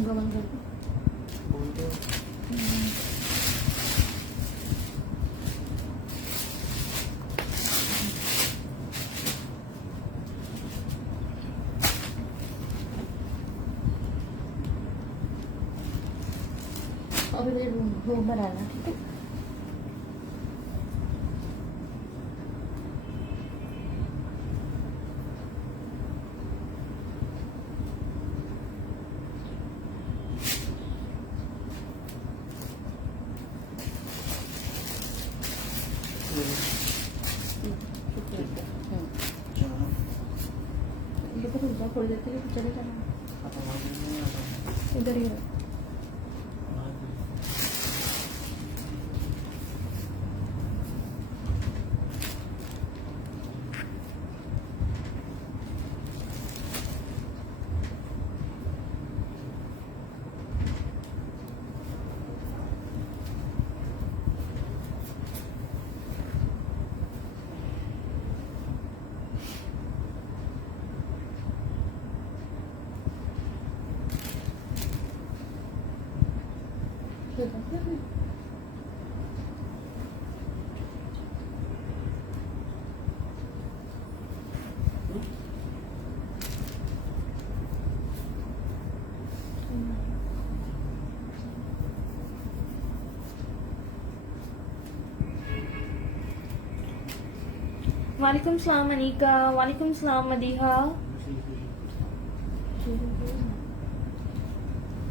Camera बंद कर दो। अभी मेरे रूम में रहना, ठीक है? ये तो रुक जाओ, थोड़ी देर के लिए चले जाना। इधर ही है। वालेकुम सलाम अनीका, वालेकुम सलाम मदीहा।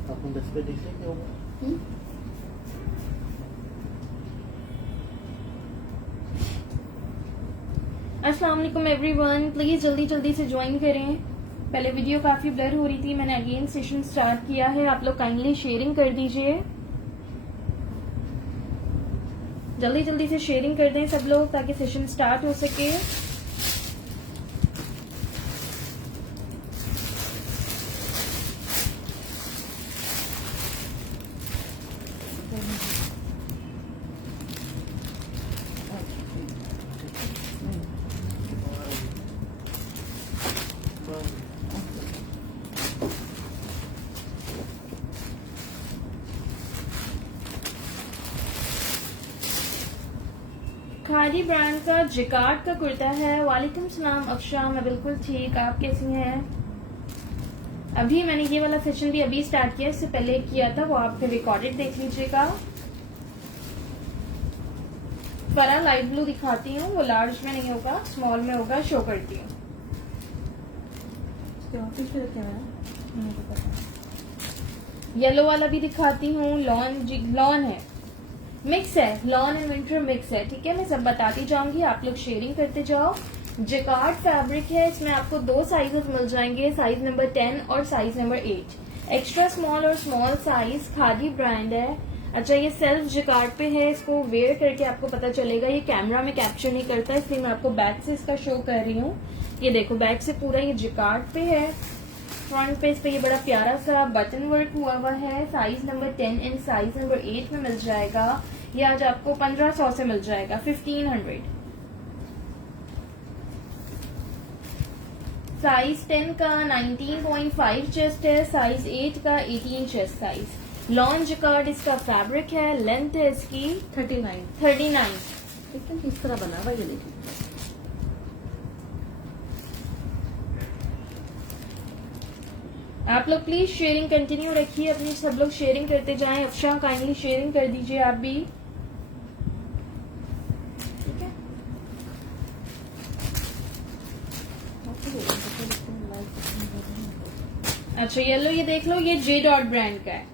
अपन 10 पे देख लेंगे होगा। अस्सलाम वालेकुम एवरीवन, प्लीज जल्दी जल्दी से ज्वाइन करें। पहले वीडियो काफी ब्लर हो रही थी, मैंने अगेन सेशन स्टार्ट किया है। आप लोग काइंडली शेयरिंग कर दीजिए, जल्दी जल्दी से शेयरिंग कर दें सब लोग ताकि सेशन स्टार्ट हो सके। खादी ब्रांड का जिकार्ड का कुर्ता है। वालेकुम सलाम अफशा, मैं बिल्कुल ठीक, आप कैसी हैं? अभी मैंने ये वाला सेशन भी अभी स्टार्ट किया, इससे पहले किया था, वो आप फिर रिकॉर्डेड देख लीजिएगा। फरा लाइट ब्लू दिखाती हूँ, वो लार्ज में नहीं होगा, स्मॉल में होगा, शो करती हूँ। ऑफिस में क्या है? येलो वाला भी दिखाती हूँ, लॉन है, मिक्स है, लॉन एंड विंटर मिक्स है, ठीक है? मैं सब बताती जाऊंगी, आप लोग शेयरिंग करते जाओ। जिकार्ड फैब्रिक है, इसमें आपको 2 साइजेस मिल जाएंगे, साइज नंबर 10 और साइज नंबर 8। एक्स्ट्रा स्मॉल और स्मॉल साइज, खादी ब्रांड है। अच्छा, ये सेल्फ जिकार्ड पे है, इसको वेयर करके आपको पता चलेगा। ये कैमरा में कैप्चर नहीं करता, इसलिए मैं आपको बैक से इसका शो कर रही हूँ। ये देखो, बैक से पूरा ये जिकार्ड पे है। फ्रंट पे इस पे ये बड़ा प्यारा सा बटन वर्क हुआ है। Size number 10 and size number 8 में मिल जाएगा। ये आज आपको 1500 से मिल जाएगा, 1500। साइज 10 का 19.5 चेस्ट है, साइज 8 का 18 चेस्ट साइज। लॉन जिकार्ड इसका फैब्रिक है, लेंथ है इसकी 39। लेकिन किस तरह बना हुआ ये देखिए। आप लोग प्लीज शेयरिंग कंटिन्यू रखिए, अपनी सब लोग शेयरिंग करते जाएं। अफशा काइंडली शेयरिंग कर दीजिए आप भी, ठीक है? अच्छा, येलो ये देख लो, ये जे डॉट ब्रांड का है।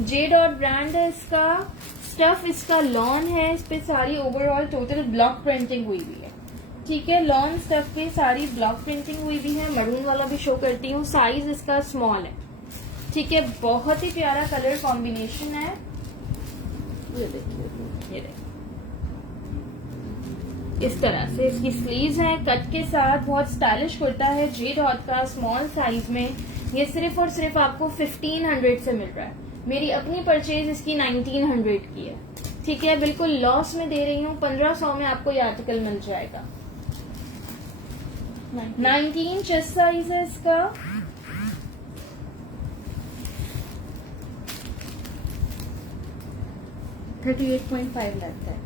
जे डॉट ब्रांड है इसका। स्टफ इसका लॉन है, इस पे सारी ओवरऑल टोटल ब्लॉक प्रिंटिंग हुई हुई है, ठीक है? लॉन स्टफ पे सारी ब्लॉक प्रिंटिंग हुई भी है। मरून वाला भी शो करती हूँ, साइज इसका स्मॉल है, ठीक है? बहुत ही प्यारा कलर कॉम्बिनेशन है। ये देखिए, ये देखिए, इस तरह से इसकी स्लीव्स हैं कट के साथ। बहुत स्टाइलिश कुर्ता है, जे डॉट का, स्मॉल साइज में। ये सिर्फ और सिर्फ आपको 1500 से मिल रहा है। मेरी अपनी परचेज इसकी 1900 की है, ठीक है? बिल्कुल लॉस में दे रही हूँ, 1500 में आपको ये आर्टिकल मिल जाएगा। 19 चेस्ट साइज है इसका। $38.5 है।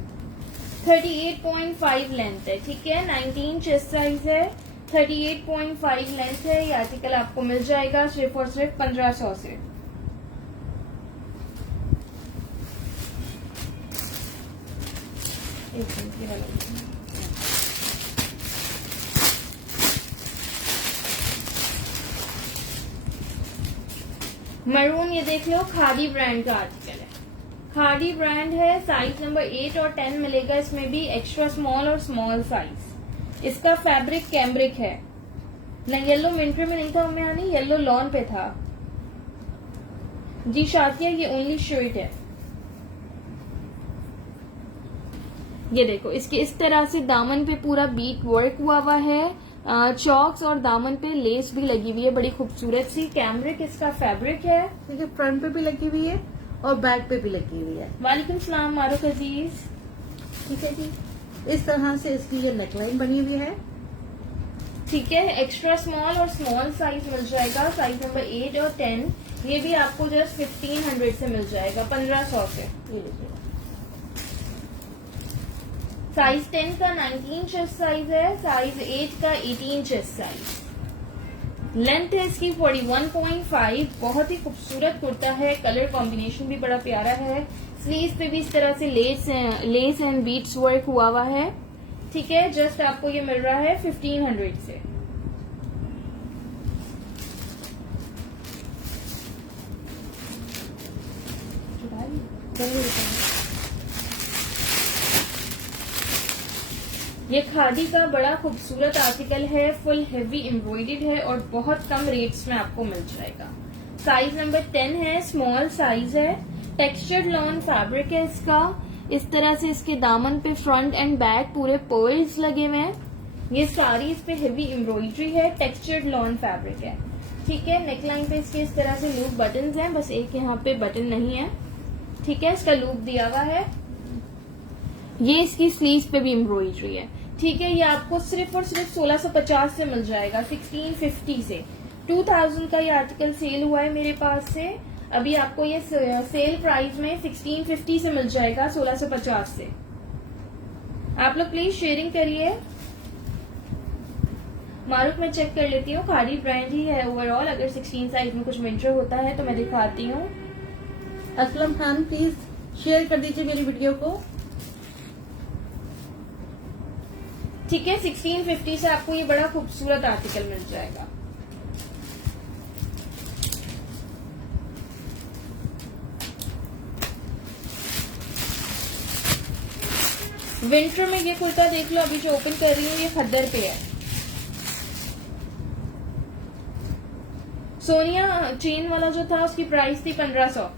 38.5 लेंथ है, ठीक है। 19 चेस्ट साइज है, 38.5 लेंथ है। ये आर्टिकल आपको मिल जाएगा सिर्फ और सिर्फ 1500 से। एक मिनट ये वाला। मरून, ये देख लो, खादी ब्रांड का आर्टिकल है। खादी ब्रांड है। साइज नंबर 8 और 10 मिलेगा इसमें भी, एक्स्ट्रा स्मॉल और स्मॉल साइज। इसका फैब्रिक कैम्ब्रिक है ना। येलो विंटर में नहीं था हमें आनी, येलो लॉन पे था जी। शातिया, ये ओनली शर्ट है। ये देखो, इसके इस तरह से दामन पे पूरा बीट वर्क हुआ है। चॉक्स और दामन पे लेस भी लगी हुई है, बड़ी खूबसूरत सी। कैम्ब्रिक इसका फैब्रिक है। देखिए फ्रंट पे भी लगी हुई है और बैक पे भी लगी हुई है। वालेकुम सलाम मारूक अजीज। ठीक है जी। इस तरह से इसकी ये नेकलाइन बनी हुई है। ठीक है, एक्स्ट्रा स्मॉल और स्मॉल साइज मिल जाएगा। साइज नंबर 8 और 10 ये भी आपको जस्ट 1500 से मिल जाएगा, 1500 से। ये देखिए, साइज 10 का 19 चेस्ट साइज है, साइज 8 का 18 चेस्ट साइज। लेंथ है इसकी 41.5। बहुत ही खूबसूरत कुर्ता है, कलर कॉम्बिनेशन भी बड़ा प्यारा है। स्लीव्स पे भी इस तरह से लेस एंड बीट्स वर्क हुआ है, ठीक है। जस्ट आपको ये मिल रहा है 1500 से। ये खादी का बड़ा खूबसूरत आर्टिकल है, फुल हेवी एम्ब्रॉयडर्ड है और बहुत कम रेट्स में आपको मिल जाएगा। साइज नंबर 10 है, स्मॉल साइज है। टेक्सचर्ड लॉन फैब्रिक है इसका। इस तरह से इसके दामन पे फ्रंट एंड बैक पूरे पर्ल्स लगे हुए हैं। ये सारी इस पे हेवी एम्ब्रॉयडरी है, टेक्सचर्ड लॉन फैब्रिक है, ठीक है। नेकलाइन पे इसके इस तरह से लूप बटन हैं, बस एक यहाँ पे बटन नहीं है, ठीक है। इसका लूप दिया हुआ है। ये इसकी स्लीव्स पे भी एम्ब्रॉयडरी है, ठीक है। ये आपको सिर्फ और सिर्फ 1650 से मिल जाएगा, 1650 से। 2000 का ये आर्टिकल सेल हुआ है मेरे पास से। अभी आपको ये सेल प्राइस में 1650 से मिल जाएगा, 1650 से। आप लोग प्लीज शेयरिंग करिए। मारूफ मैं चेक कर लेती हूँ, खादी ब्रांड ही है ओवरऑल। अगर 16 साइज में कुछ विंटर होता है तो मैं दिखाती हूँ। असलम खान प्लीज शेयर कर दीजिए मेरी वीडियो को। ठीक है, 1650 से आपको ये बड़ा खूबसूरत आर्टिकल मिल जाएगा। विंटर में ये कुर्ता देख लो, अभी जो ओपन कर रही हूँ ये खद्दर पे है। सोनिया चेन वाला जो था उसकी प्राइस थी 1500।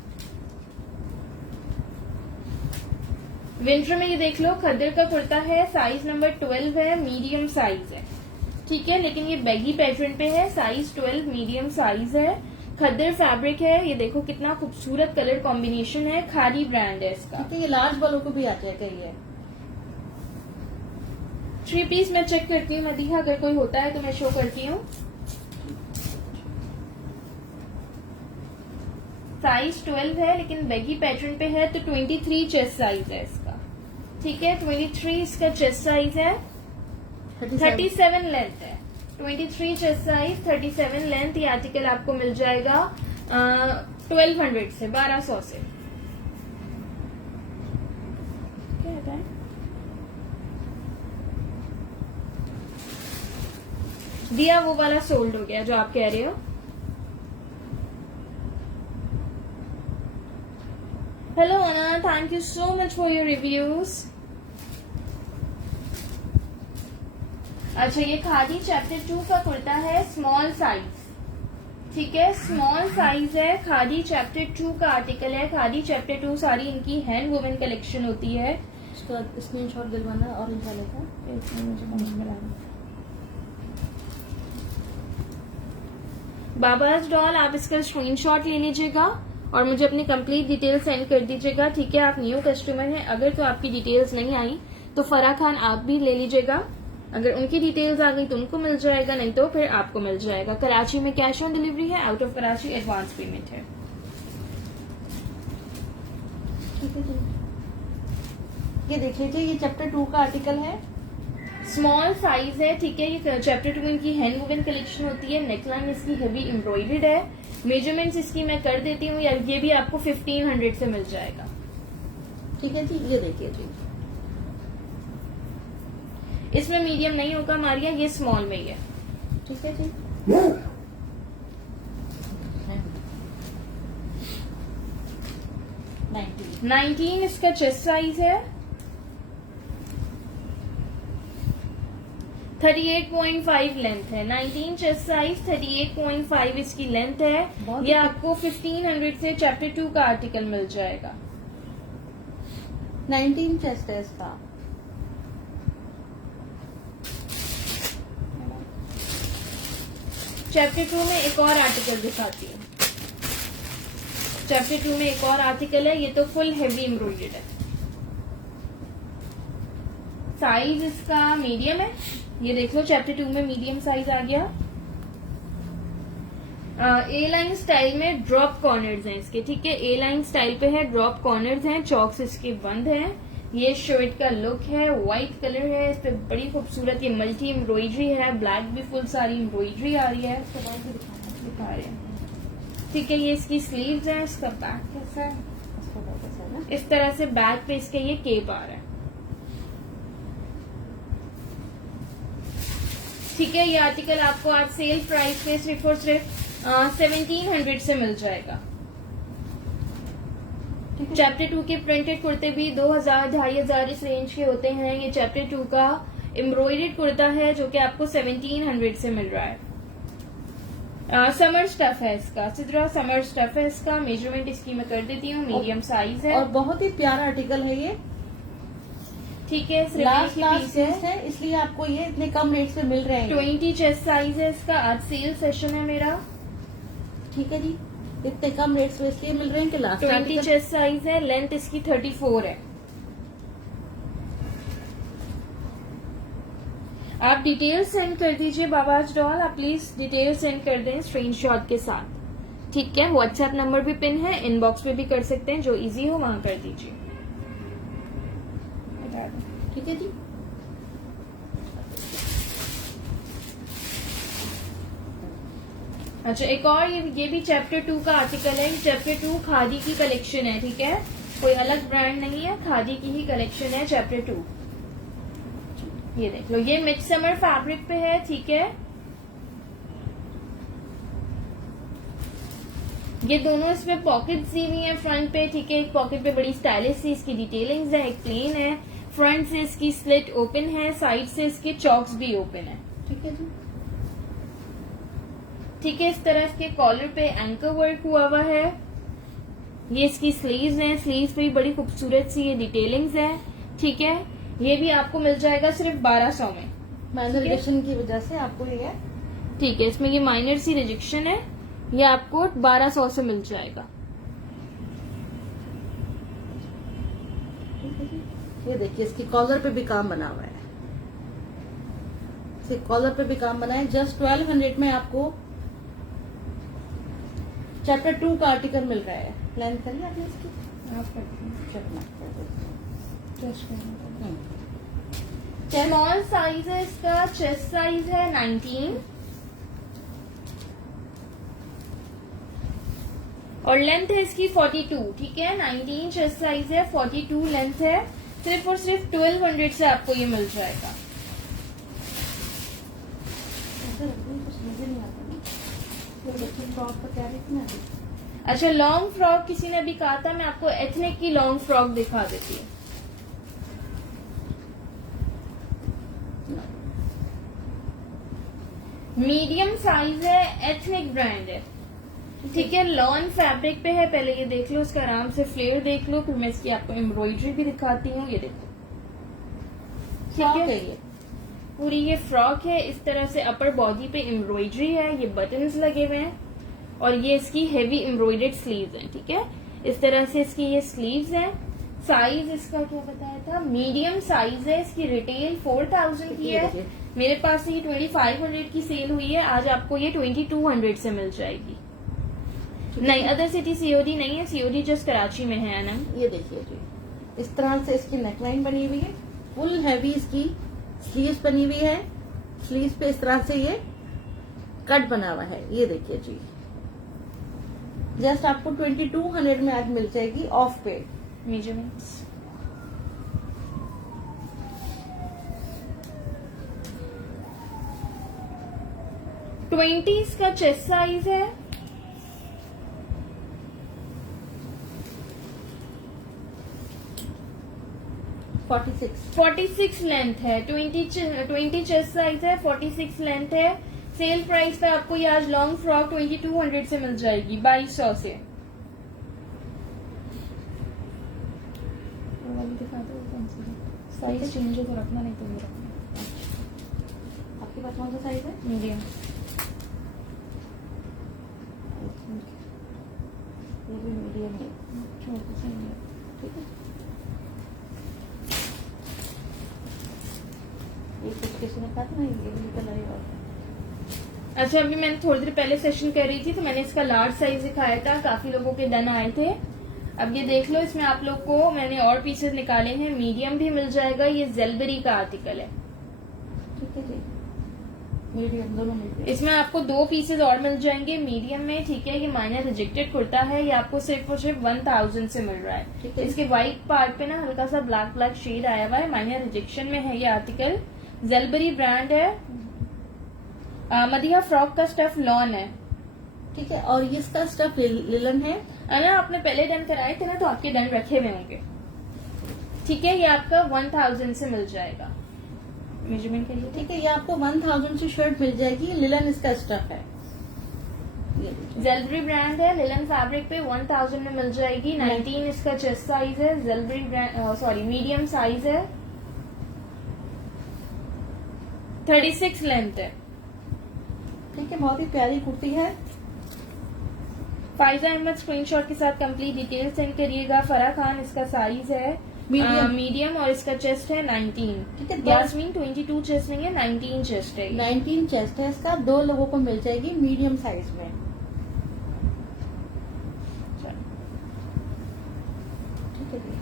विंटर में ये देख लो, खद्दर का कुर्ता है, साइज नंबर 12 है, मीडियम साइज है, ठीक है। लेकिन ये बैगी पैटर्न पे है, साइज 12 मीडियम साइज है, खद्दर फैब्रिक है। ये देखो कितना खूबसूरत कलर कॉम्बिनेशन है, खादी ब्रांड है इसका। ठीक है, ये लार्ज वालों को भी आते हैं कहीं है। 3 पीस मैं चेक करती हूँ मदीहा, अगर कोई होता है तो मैं शो करती हूँ। साइज 12 है लेकिन बैगी पैटर्न पे है, तो 23 चेस्ट साइज है इसका, ठीक है। 23 इसका चेस्ट साइज है, 37 लेंथ है। 23 चेस्ट साइज, 37 लेंथ। ये आर्टिकल आपको मिल जाएगा 1200 से, 1200 से। क्या है? दिया वो वाला सोल्ड हो गया जो आप कह रहे हो। हेलो अना, thank you so much for your reviews. अच्छा, ये खादी चैप्टर 2 का कुर्ता है, स्मॉल साइज, ठीक है। स्मॉल साइज है, खादी चैप्टर 2 का आर्टिकल है। खादी चैप्टर 2 सारी इनकी हैंड वुमेन कलेक्शन होती है। इसका स्क्रीनशॉट दिलवाना ऑरेंज वाले का। बाबाज डॉल, आप इसका स्क्रीनशॉट ले लीजिएगा और मुझे अपनी कंप्लीट डिटेल सेंड कर दीजिएगा, ठीक है। आप न्यू कस्टमर हैं, अगर तो आपकी डिटेल्स नहीं आई तो फरा खान आप भी ले लीजिएगा। अगर उनकी डिटेल्स आ गई तो उनको मिल जाएगा, नहीं तो फिर आपको मिल जाएगा। कराची में कैश ऑन डिलीवरी है, out of Karachi advance payment है। ठीक है जी, ये देख लीजिए, ये चैप्टर 2 का आर्टिकल है। स्मॉल साइज है, ठीक है। ये चैप्टर 2 इनकी हैंड वुवन कलेक्शन होती है। नेकलाइन इसकी हेवी एम्ब्रॉयडर्ड है। मेजरमेंट्स इसकी मैं कर देती हूँ, या ये भी आपको 1500 से मिल जाएगा। ठीक है जी, ये देखिए जी, इसमें मीडियम नहीं होगा हमारे यहाँ, ये स्मॉल में ही है। ठीक है जी। 19 इसका चेस्ट साइज है। 38.5 लेंथ है। 19 चेस्ट साइज, 38.5 इसकी लेंथ है। बहुत ये ही- आपको 1500 से चैप्टर 2 का आर्टिकल मिल जाएगा। 19 चेस्ट है इसका। चैप्टर 2 में एक और आर्टिकल दिखाती हूँ। चैप्टर 2 में एक और आर्टिकल है, ये तो फुल हेवी एम्ब्रॉयडर्ड है। साइज इसका मीडियम है, ये देख लो। चैप्टर 2 में मीडियम साइज आ गया। ए लाइन स्टाइल में ड्रॉप कॉर्नर्स हैं इसके, ठीक है। ए लाइन स्टाइल पे है, ड्रॉप कॉर्नर्स हैं, चॉक्स इसके बंद हैं। ये शर्ट का लुक है, व्हाइट कलर है, इस पे बड़ी खूबसूरत ये मल्टी एम्ब्रॉयडरी है। ब्लैक भी फुल सारी एम्ब्रॉयडरी आ रही है, दिखा रहे हैं, ठीक है। ये इसकी स्लीव्स हैं। इसका बैक कैसा है, इसका बहुत अच्छा है ना। इस तरह से बैक पे इसके ये केप आ रहा है, ठीक है। ये आर्टिकल आपको आज सेल प्राइस पे सिर्फ और सिर्फ 1700 से मिल जाएगा। ठीक है। चैप्टर 2 के प्रिंटेड कुर्ते भी 2000 2500 इस रेंज के होते हैं। ये चैप्टर 2 का एम्ब्रॉयडर्ड कुर्ता है जो कि आपको 1700 से मिल रहा है। समर स्टफ है इसका, सिद्रा समर स्टफ है इसका। मेजरमेंट इसकी मैं कर देती हूँ, मीडियम साइज है, और बहुत ही प्यारा आर्टिकल है ये। ठीक है। सिर्फ लास्ट एक ही पीस है। पीस है, इसलिए आपको ये इतने कम रेट से मिल रहे हैं। 20 चेस्ट साइज है इसका। आज सेल सेशन है मेरा। ठीक है जी, इतने कम रेट में इसलिए मिल रहे हैं कि लास्ट 20 आर्टिकल। चेस्ट साइज है। लेंथ इसकी 34 है। आप डिटेल्स सेंड कर दीजिए बाबाज डॉल, आप प्लीज डिटेल्स सेंड कर दें स्क्रीनशॉट के साथ, ठीक है। व्हाट्सएप नंबर भी पिन है, इनबॉक्स पे भी कर सकते हैं, जो इजी हो वहां कर दीजिए। ठीक है जी। अच्छा, एक और ये भी चैप्टर 2 का आर्टिकल है। चैप्टर 2 खादी की कलेक्शन है, ठीक है। कोई अलग ब्रांड नहीं है, खादी की ही कलेक्शन है चैप्टर 2। ये देख लो, ये मिड समर फैब्रिक पे है, ठीक है। ये दोनों इसमें पॉकेट्स दी हुई हैं फ्रंट पे, ठीक है। एक पॉकेट पे बड़ी स्टाइलिश सी इसकी डिटेलिंग्स है, एक प्लेन है। फ्रंट से इसकी स्लिट ओपन है, साइड से इसके चॉक्स भी ओपन है, ठीक है जी। ठीक है। इस तरह इसके कॉलर पे एंकर वर्क हुआ हुआ है। ये इसकी स्लीव्स हैं, स्लीव्स पे भी बड़ी खूबसूरत सी ये डिटेलिंग्स हैं, ठीक है। ये भी आपको मिल जाएगा सिर्फ 1200 में, माइनर रिजेक्शन की वजह से आपको ये है। ठीक है। इसमें ये माइनर सी रिजेक्शन है, ये आपको 1200 से मिल जाएगा। ये देखिए, इसकी कॉलर पे भी काम बना हुआ है। इसके कॉलर पे भी काम बना है। जस्ट 1200 में आपको चैप्टर 2 का आर्टिकल मिल रहा है। प्लान करिए आपने इसकी। स्मॉल साइज है इसका, चेस्ट साइज है 19 और लेंथ है इसकी 42, ठीक है। 19 चेस्ट साइज है, 42 लेंथ है। सिर्फ और सिर्फ 1200 से आपको ये मिल जाएगा। फ्रॉक का क्या रेट में है? अच्छा, लॉन्ग फ्रॉक किसी ने अभी कहा था, मैं आपको एथनिक की लॉन्ग फ्रॉक दिखा देती हूँ। मीडियम साइज है, एथनिक ब्रांड है, ठीक है। लॉन फैब्रिक पे है। पहले ये देख लो, इसका आराम से फ्लेयर देख लो, फिर मैं इसकी आपको एम्ब्रॉयडरी भी दिखाती हूँ। ये देखो, फ्रॉक ठीक है है। ये। पूरी ये फ्रॉक है, इस तरह से अपर बॉडी पे एम्ब्रॉयडरी है, ये बटन्स लगे हुए हैं और ये इसकी हेवी एम्ब्रॉयडर्ड स्लीव्स हैं, ठीक है। इस तरह से इसकी ये स्लीव्स हैं। साइज इसका क्या बताया था, मीडियम साइज है। इसकी रिटेल 4000 की है। मेरे पास ये 2500 की सेल हुई है, आज आपको ये 2200 से मिल जाएगी। नहीं, अदर सिटी सीओडी नहीं है, सीओडी जस्ट कराची में है अनम। ये देखिए जी, इस तरह से इसकी नेकलाइन बनी हुई है, फुल हैवी इसकी स्लीव्स बनी हुई है। स्लीव्स पे इस तरह से ये कट बना हुआ है। ये देखिए जी, जस्ट आपको 2200 में आज मिल जाएगी ऑफ पे। मेजरमेंट्स 20 का चेस्ट साइज है, 46 लेंथ है, 20 चेस्ट साइज है, 46 लेंथ है। सेल प्राइस पे आपको ये आज लॉन्ग फ्रॉक 2200 से मिल जाएगी, 2200 से। वो वाली दिखा दो, कौन सी है? साइज चेंज हो तो रखना, नहीं तो नहीं रखना। आपके पास कौन सा साइज है? मीडियम। ये भी मीडियम है। ठीक है, एक कुछ किसी ने कहा था ना, ये भी कलर है। अच्छा, अभी मैंने थोड़ी देर पहले सेशन कर रही थी तो मैंने इसका लार्ज साइज दिखाया था, काफी लोगों के डन आए थे। अब ये देख लो, इसमें आप लोग को मैंने और पीसेस निकाले हैं, मीडियम भी मिल जाएगा। ये जेलबेरी का आर्टिकल है, ठीक है जी, मीडियम, दोनों मीडियम। इसमें आपको 2 पीसेस और मिल जाएंगे मीडियम में, ठीक है। ये माइनर रिजेक्टेड कुर्ता है, ये आपको सिर्फ और सिर्फ 1000 से मिल रहा है। ठीक है। इसके व्हाइट पार्ट पे ना हल्का सा ब्लैक शेड आया हुआ है, माइनर रिजेक्शन में है ये आर्टिकल। जेलबेरी ब्रांड है, मदिया फ्रॉक का स्टफ लॉन है, ठीक है। और ये इसका स्टफ लिलन है। अना आपने पहले डन कराए थे ना, तो आपके डन रखे हुए होंगे, ठीक है। ये आपका 1000 से मिल जाएगा। मेजरमेंट करिए। ठीक है, ये आपको 1000 से शर्ट मिल जाएगी। लिलन इसका स्टफ है। ये देखिए, जेलबरी ब्रांड है, लिलन फैब्रिक पे 1000 में मिल जाएगी। 19 इसका चेस्ट साइज है, जेलबरी ब्रांड, सॉरी मीडियम साइज है, 36 लेंथ है। ठीक है, बहुत ही प्यारी कुर्ती है। फाइजा अहमद स्क्रीनशॉट के साथ कंप्लीट डिटेल सेंड करिएगा। फरा खान इसका साइज है मीडियम और इसका चेस्ट है 19। ठीक है, यास्मीन 22 चेस्ट नहीं है, 19 चेस्ट है। 19 चेस्ट है इसका, 2 लोगों को मिल जाएगी मीडियम साइज में। ठीक है जी,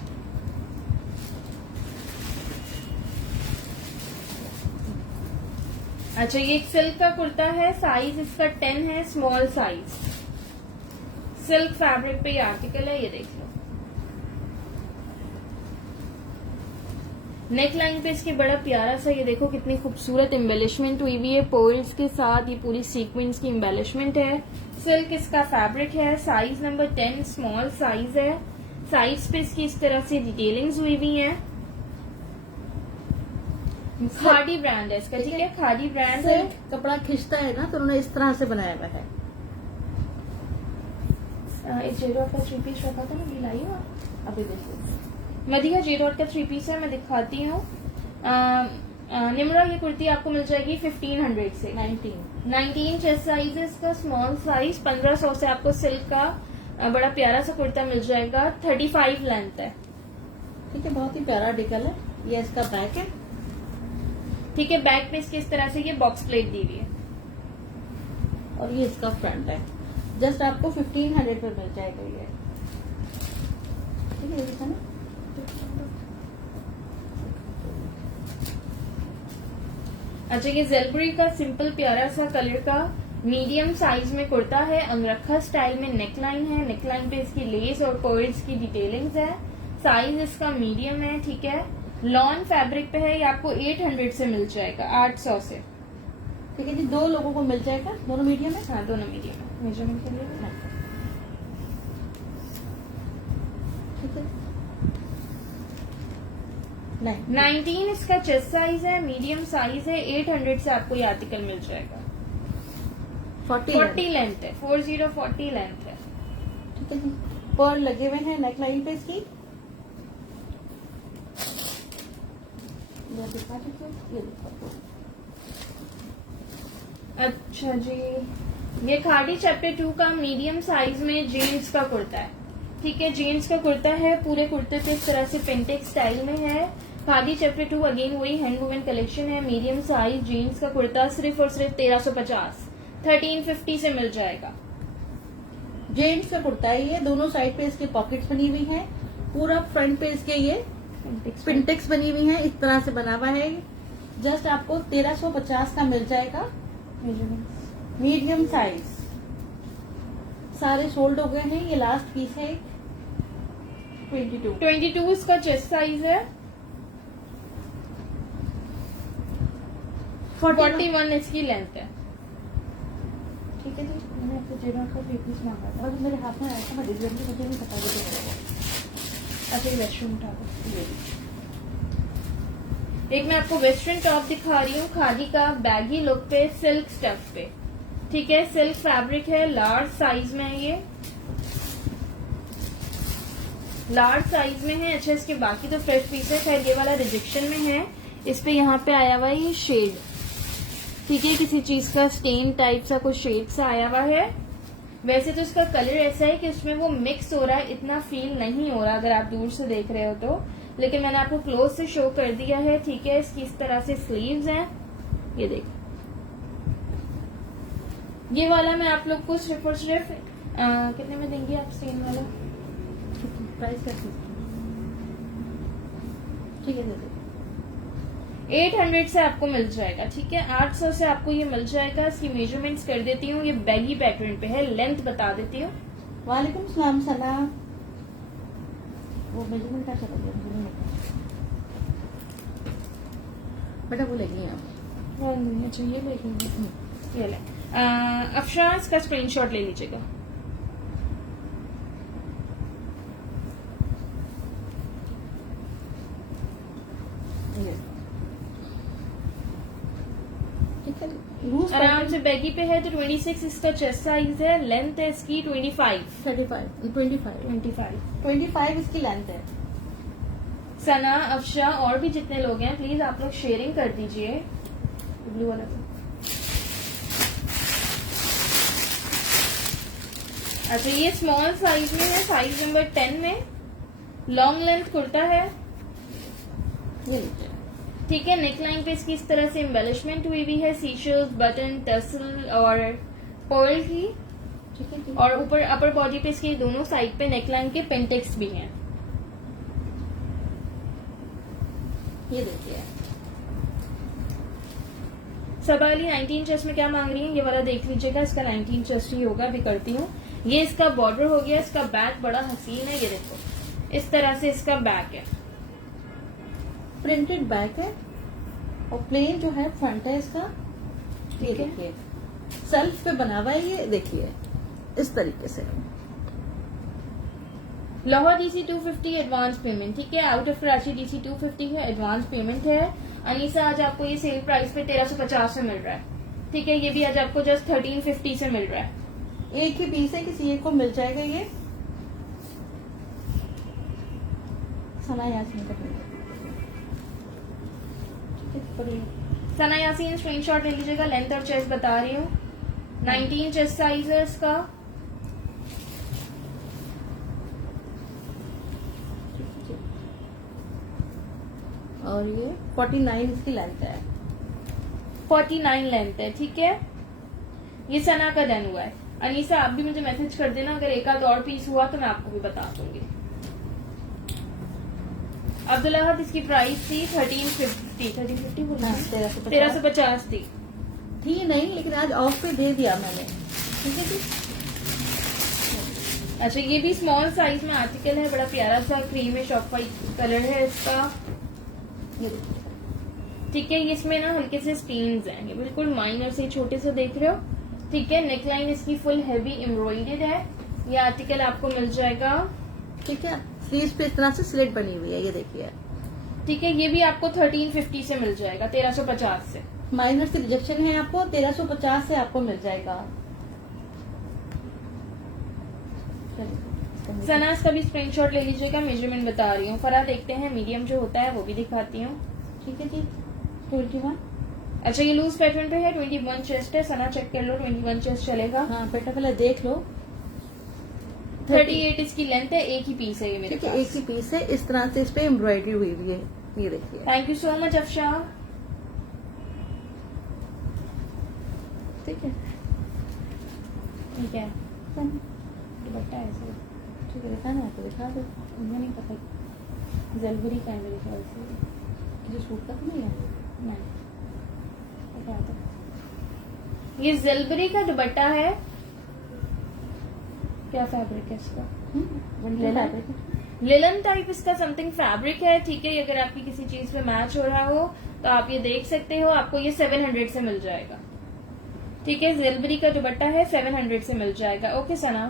अच्छा, ये एक सिल्क का कुर्ता है, साइज इसका 10 है, स्मॉल साइज। सिल्क फैब्रिक पे ये आर्टिकल है, ये देख लो। नेक लाइन पे इसके बड़ा प्यारा सा, ये देखो कितनी खूबसूरत एम्बेलिशमेंट हुई हुई है, पर्ल्स के साथ ये पूरी सीक्वेंस की एम्बेलिशमेंट है। सिल्क इसका फैब्रिक है, साइज नंबर 10 स्मॉल साइज है। साइज पे इसकी इस तरह से डिटेलिंग्स हुई हुई है। खादी ब्रांड है इसका, ठीक है, खादी ब्रांड है। कपड़ा खिंचता है ना, तो उन्होंने इस तरह से बनाया हुआ है। एक जेडॉट का 3 पीस रखा था ना, लाई हो अभी देखिए, मदिया जेडॉट का 3 पीस है, मैं दिखाती हूँ। निमरा ये कुर्ती आपको मिल जाएगी 1500 से। 19 चेस्ट साइज है इसका, स्मॉल साइज। 1500 से आपको सिल्क का बड़ा प्यारा सा कुर्ता मिल जाएगा, 35 लेंथ है। ठीक है, बहुत ही प्यारा आर्टिकल है। ये इसका बैक है, ठीक है। बैक पे इसके इस तरह से ये बॉक्स प्लेट दी हुई है, और ये इसका फ्रंट है। जस्ट आपको 1500 पे मिल जाएगा ये। ठीक है, ये देखा ना। अच्छा, ये जेलबरी का सिंपल प्यारा सा कलर का मीडियम साइज में कुर्ता है, अंगरखा स्टाइल में नेकलाइन है। नेकलाइन पे इसकी लेस और पर्ल्स की डिटेलिंग्स है। साइज इसका मीडियम है, ठीक है। लॉन फैब्रिक पे है, ये आपको 800 से मिल जाएगा, 800 से। ठीक है जी, 2 लोगों को मिल जाएगा। दोनों मीडियम है। हाँ, दोनों मीडियम है। मेजरमेंट के लिए ठीक है, नहीं 19 इसका चेस्ट साइज है, मीडियम साइज है, 800 से आपको ये आर्टिकल मिल जाएगा। 40 लेंथ है, 40 लेंथ है। ठीक है जी, पर्ल लगे हुए हैं नेक लाइन पे इसकी। ये दिखा दीजिए, ये दिखा दो। अच्छा जी, ये खादी चैप्टर 2 का मीडियम साइज में जीन्स का कुर्ता है, ठीक है। जीन्स का कुर्ता है, पूरे कुर्ते पे इस तरह से पेंटेक स्टाइल में है। खादी चैप्टर 2 अगेन वही हैंड वुमेन कलेक्शन है, मीडियम साइज जीन्स का कुर्ता सिर्फ और सिर्फ 1350, 1350 से मिल जाएगा। जेंट्स का कुर्ता है ये, दोनों साइड पे इसके पॉकेट्स बनी हुई है, पूरा फ्रंट पे इसके ये पिंटेक्स बनी हुई है, इस तरह से बना हुआ है। जस्ट आपको 1350 का मिल जाएगा, मीडियम साइज। सारे सोल्ड हो गए हैं, ये लास्ट पीस है 22 इसका चेस्ट साइज है, 41 इसकी लेंथ है। ठीक है जी, मैंने आपको जेबा का पीस मांगा था और मेरे हाथ में आया था, मैं डिलीवरी मुझे नहीं पता अच्छा ये वेस्टर्न टॉप, एक मैं आपको वेस्टर्न टॉप दिखा रही हूँ खादी का, बैगी लुक पे, सिल्क स्टफ पे, ठीक है, सिल्क फैब्रिक है, लार्ज साइज में है, ये लार्ज साइज में है। अच्छा इसके बाकी तो फ्रेश पीस है, खैर ये वाला रिजेक्शन में है, इस पे यहाँ पे आया हुआ है ये शेड, ठीक है, किसी चीज का स्टेन टाइप सा कुछ शेड सा आया हुआ है। वैसे तो इसका कलर ऐसा है कि उसमें वो मिक्स हो रहा है, इतना फील नहीं हो रहा अगर आप दूर से देख रहे हो तो, लेकिन मैंने आपको क्लोज से शो कर दिया है, ठीक है। इसकी इस तरह से स्लीव्स हैं, ये देखो, ये वाला मैं आप लोग को सिर्फ और सिर्फ कितने में देंगे आप स्टेन वाला? प्राइस का ठीक है, 800 से आपको मिल जाएगा, ठीक है, 800 से आपको ये मिल जाएगा। इसकी मेजरमेंट्स कर देती हूँ, ये बैगी पैटर्न पे है, लेंथ बता देती हूँ। वालेकुम सलाम सना, वो मेजरमेंट का चला गया मुझे नहीं पता। बेटा वो लेंगे आप, अच्छा ये लेंगे, ये ले। अफशास का स्क्रीनशॉट ले लीजिएगा। लूज आराम से बैगी पे है तो 26 इसका चेस्ट साइज है, लेंथ है इसकी 25 इसकी लेंथ है। सना, अफशा और भी जितने लोग हैं प्लीज आप लोग शेयरिंग कर दीजिए। ब्लू वाला तो अच्छा ये स्मॉल साइज में है, साइज नंबर 10 में, लॉन्ग लेंथ कुर्ता है, ये लीजिए, ठीक है। नेकलाइन पे इसकी इस तरह से एम्बेलिशमेंट हुई हुई है, सीशल्स, बटन, टसल और पर्ल की, ठीक है। और ऊपर अपर बॉडी पे इसकी दोनों साइड पे नेकलाइन के पेंटेक्स भी हैं। ये देखिए, सबाली 19 चेस्ट में क्या मांग रही है, ये वाला देख लीजिएगा, इसका 19 चेस्ट ही होगा, अभी करती हूँ। ये इसका बॉर्डर हो गया, इसका बैक बड़ा हसीन है, ये देखो इस तरह से इसका बैक है, प्रिंटेड बैक है और प्लेन जो है फ्रंट है इसका, ये ठीक है। देखिए सेल्फ पे बना हुआ है, ये देखिए इस तरीके से। लाहौर DC 250 एडवांस पेमेंट, ठीक है, आउट ऑफ कराची DC 250 है, एडवांस पेमेंट है। अनीसा आज आपको ये सेल प्राइस पे 1350 में मिल रहा है, ठीक है, ये भी आज आपको जस्ट 1350 से मिल रहा है। एक ही पीस है, किसी एक को मिल जाएगा ये। सना यासीन का प्रिंट, सना यासीन स्क्रीनशॉट ले लीजिएगा, लेंथ और चेस्ट बता रही हूँ, 19 चेस्ट साइज है इसका, और ये 49 इसकी लेंथ है, 49 लेंथ है, ठीक है। ये सना का डन हुआ है। अनीसा आप भी मुझे मैसेज कर देना, अगर एक आध और पीस हुआ तो मैं आपको भी बता दूंगी। अब्दुल्लाहत इसकी प्राइस थी 1350 बोला हाँ, है? 1350 1350 थी नहीं, लेकिन आज ऑफ पे दे दिया मैंने, ठीक है जी। अच्छा ये भी स्मॉल साइज में आर्टिकल है, बड़ा प्यारा सा क्रीमिश ऑफ वाइट कलर है इसका, ये देखिए, ठीक है। ये इसमें ना हल्के से स्टीन्स हैं, ये बिल्कुल माइनर से छोटे से देख रहे हो, ठीक है। नेकलाइन इसकी फुल हैवी एम्ब्रॉइडेड है, ये आर्टिकल आपको मिल जाएगा, ठीक है। स्लीव्स पे इस तरह से स्लिट बनी हुई है, ये देखिए, ठीक है। ये भी आपको 1350 से मिल जाएगा, 1350 से। माइनर से रिजेक्शन है आपको, 1350 से आपको मिल जाएगा। सना इसका भी स्क्रीनशॉट ले लीजिएगा, मेजरमेंट बता रही हूँ। फरा देखते हैं मीडियम जो होता है वो भी दिखाती हूँ, ठीक है जी। 21, अच्छा ये लूज पैटर्न पे है, 21 चेस्ट है, सना चेक कर लो, 21 चेस्ट चलेगा। हाँ बेटा पहले देख लो, 38 इसकी लेंथ है, एक ही पीस है ये मेरे ठीक है, एक पास। ही पीस है। इस तरह से इस पे एम्ब्रॉयडरी हुई हुई है, ये देखिए। Thank you so much Afsha. ठीक है, ठीक है, दुपट्टा है सर, ठीक है, दिखाना है तो दिखा दो। मुझे नहीं पता, जलबरी का है मेरे ख्याल से। मुझे सूट का तो नहीं है। नहीं पता था। ये जलबरी का दुपट्टा है। क्या फैब्रिक है इसका? लेना लिलन टाइप इसका समथिंग फैब्रिक है। ठीक है, अगर आपकी किसी चीज पे मैच हो रहा हो तो आप ये देख सकते हो। आपको ये 700 से मिल जाएगा। ठीक है, जलबरी का दुपट्टा है, 700 से मिल जाएगा। ओके सना,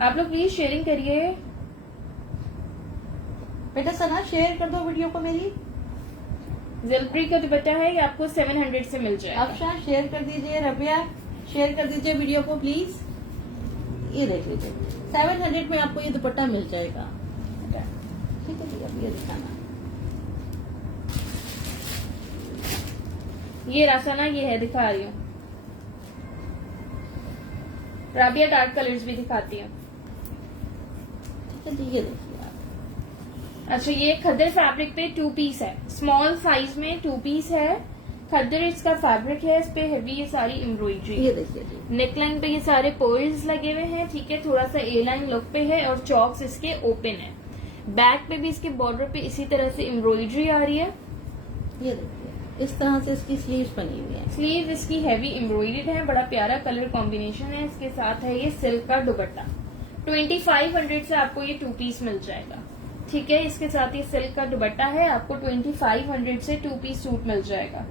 आप लोग प्लीज शेयरिंग करिए। बेटा सना शेयर कर दो वीडियो को मेरी। जलबरी का दुपट्टा है, ये आपको 700 से मिल जाएगा। अफशा शेयर कर दीजिए, रबिया शेयर कर दीजिए वीडियो को प्लीज। ये देख लीजिए, 700 में आपको ये दुपट्टा मिल जाएगा। ठीक है जी, अब ये दिखाना। ये रासाना, ये है, दिखा रही हूँ। राबिया डार्क कलर्स भी दिखाती हूँ। ठीक है जी, ये देखिए आप। अच्छा, ये खद्दर फैब्रिक पे 2 पीस है, स्मॉल साइज में 2 पीस है। खद्दर इसका फैब्रिक है, इस पे हेवी ये सारी एम्ब्रॉयडरी ये देखिए जी, नेकलाइन पे ये सारे पर्ल्स लगे हुए हैं। ठीक है, थोड़ा सा ए लाइन लुक पे है और चॉक्स इसके ओपन है। बैक पे भी इसके बॉर्डर पे इसी तरह से एम्ब्रॉयडरी आ रही है। ये देखिए इस तरह से इसकी स्लीव्स बनी हुई है। स्लीव इसकी हैवी एम्ब्रॉयडर्ड है, बड़ा प्यारा कलर कॉम्बिनेशन है। इसके साथ है ये सिल्क का दुपट्टा। 2500 से आपको ये 2 पीस मिल जाएगा। ठीक है, इसके साथ ये सिल्क का दुपट्टा है, आपको 2500 से 2 पीस सूट मिल जाएगा।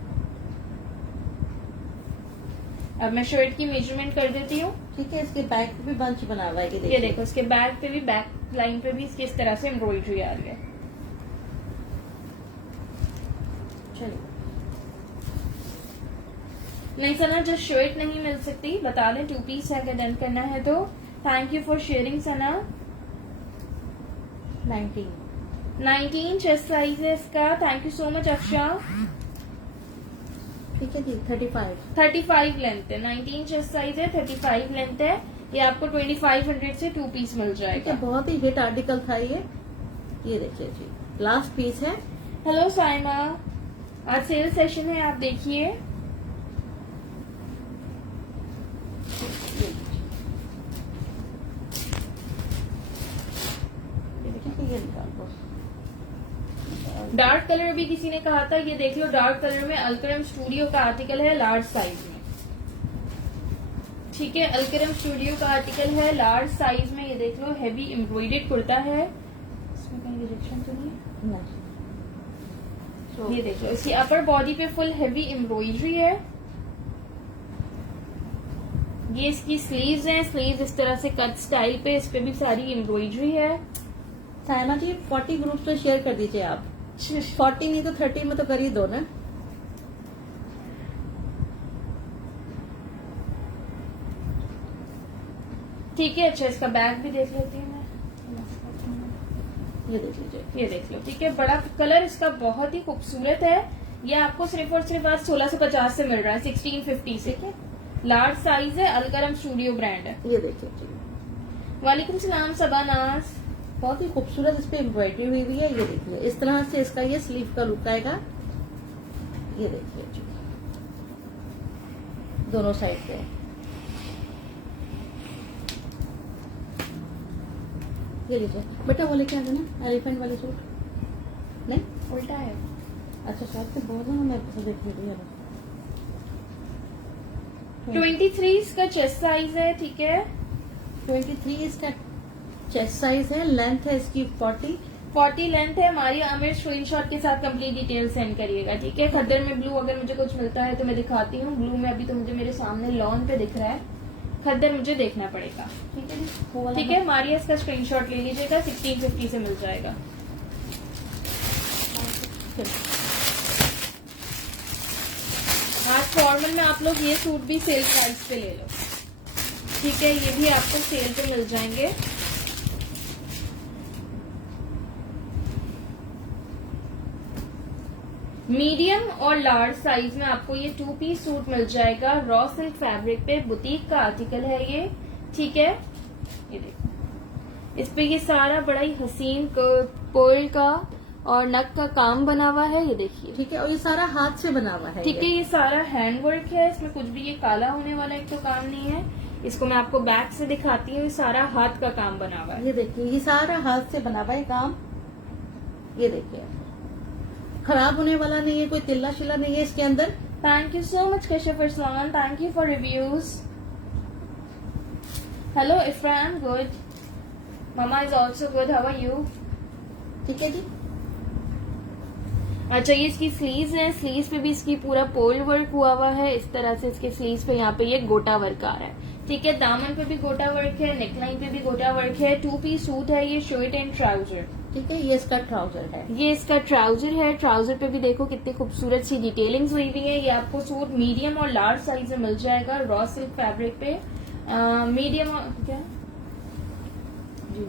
अब मैं शर्ट की मेजरमेंट कर देती हूँ। ठीक है, इसके बैक पे भी बंच बना हुआ है। ये देखो, इसके बैक पे भी, बैक लाइन पे भी इसकी इस तरह से एम्ब्रॉयडरी आ रही है। चलिए, नहीं सना, जो शर्ट नहीं मिल सकती बता दें, 2 पीस है, अगर डन करना है तो। Thank you for sharing Sana. 19 chest size है इसका। Thank you so much Afsha. ठीक है जी, 35 लेंथ है, 19 चेस्ट साइज है, 35 लेंथ है। ये आपको 2500 से 2 पीस मिल ठीक है, जाएगा। बहुत ही हिट आर्टिकल था ये। ये देखिए जी, लास्ट पीस है। हेलो साइमा, आज सेल सेशन है, आप देखिए। ठीक है, ये निकाल दो। डार्क कलर भी किसी ने कहा था, ये देख लो, डार्क कलर में अल्करम स्टूडियो का आर्टिकल है, लार्ज साइज में। ठीक है, अल्करम स्टूडियो का आर्टिकल है, लार्ज साइज में। ये देख लो, हैवी एम्ब्रॉयडर्ड कुर्ता है। इसमें कहीं रिजेक्शन तो नहीं है? नहीं। ये देख लो, इसकी अपर बॉडी पे फुल हैवी एम्ब्रॉयडरी है। ये इसकी स्लीव्स हैं, स्लीव्स इस तरह से कट स्टाइल पे, इस पे भी सारी एम्ब्रॉयडरी है। साइमा जी 40 ग्रुप्स पे शेयर कर दीजिए आप। 40 नहीं तो 30 में तो कर ही दो ना। ठीक है, अच्छा, इसका बैग भी देख लेती हूँ मैं। ये देख लीजिए, ये देख लो। ठीक है, बड़ा कलर इसका बहुत ही खूबसूरत है। ये आपको सिर्फ और सिर्फ आज 1650 से मिल रहा है, 1650 से। लार्ज साइज है, अलकरम स्टूडियो ब्रांड है। ये देखिए जी, वालेकुम सलाम सबानास। बहुत ही खूबसूरत इस पे एम्ब्रॉयडरी हुई हुई है। ये देखिए, इस तरह से इसका ये स्लीव का लुक आएगा। ये देखिए जी, दोनों साइड पे। ये लीजिए बेटा, वो लेके आ जाना एलिफेंट वाले सूट। नहीं, उल्टा है। अच्छा शॉप पे बहुत ना, मैं देख लीजिए। 23 इसका चेस्ट साइज है। ठीक है, 23 इसका चेस्ट साइज है। लेंथ है इसकी 40 लेंथ है। मारिया आमिर स्क्रीनशॉट के साथ कंप्लीट डिटेल सेंड करिएगा। ठीक है, खद्दर में ब्लू अगर मुझे कुछ मिलता है तो मैं दिखाती हूँ। ब्लू में अभी तो मुझे मेरे सामने लॉन पे दिख रहा है, खद्दर मुझे देखना पड़ेगा। ठीक है जी, वो वाला ठीक है, मारिया इसका स्क्रीनशॉट ले लीजिएगा, 1650 से मिल जाएगा। आज फॉर्मल में आप लोग ये सूट भी सेल प्राइस पे ले लो। ठीक है, ये भी आपको सेल पे मिल जाएंगे। मीडियम और लार्ज साइज में आपको ये 2 पीस सूट मिल जाएगा। रॉ सिल्क फैब्रिक पे बुटीक का आर्टिकल है ये। ठीक है, ये देखो इस पे ये सारा बड़ा ही हसीन पर्ल का और नग का काम बना हुआ है, ये देखिए। ठीक है, और ये सारा हाथ से बना हुआ है। ठीक है, ये सारा हैंड वर्क है, इसमें कुछ भी ये काला होने वाला एक तो काम नहीं है। इसको मैं आपको बैक से दिखाती हूँ, ये सारा हाथ का काम बना हुआ है। ये देखिए, ये सारा हाथ से बना हुआ है काम। ये देखिए, खराब होने वाला नहीं है, कोई तिल्ला शिला नहीं है इसके अंदर। Thank you so much Kashif Arsalan, thank you for reviews. Hello Ifran, good. Mama is also good, how are you? ठीक है जी। अच्छा, ये इसकी स्लीव्स है, स्लीव्स पे भी इसकी पूरा पोल वर्क हुआ है। इस तरह से इसके स्लीव्स पे यहाँ पे ये गोटा वर्क आ रहा है। ठीक है, दामन पे भी गोटा वर्क है, नेकलाइन पे भी गोटा वर्क है। 2 पीस सूट है ये, शर्ट एंड ट्राउजर। ठीक है, ये इसका ट्राउजर है। ये इसका ट्राउजर है। ट्राउजर पे भी देखो कितनी खूबसूरत सी डिटेलिंग्स हुई हुई है। ये आपको सूट मीडियम और लार्ज साइज में मिल जाएगा रॉ सिल्क फैब्रिक पे। मीडियम क्या जी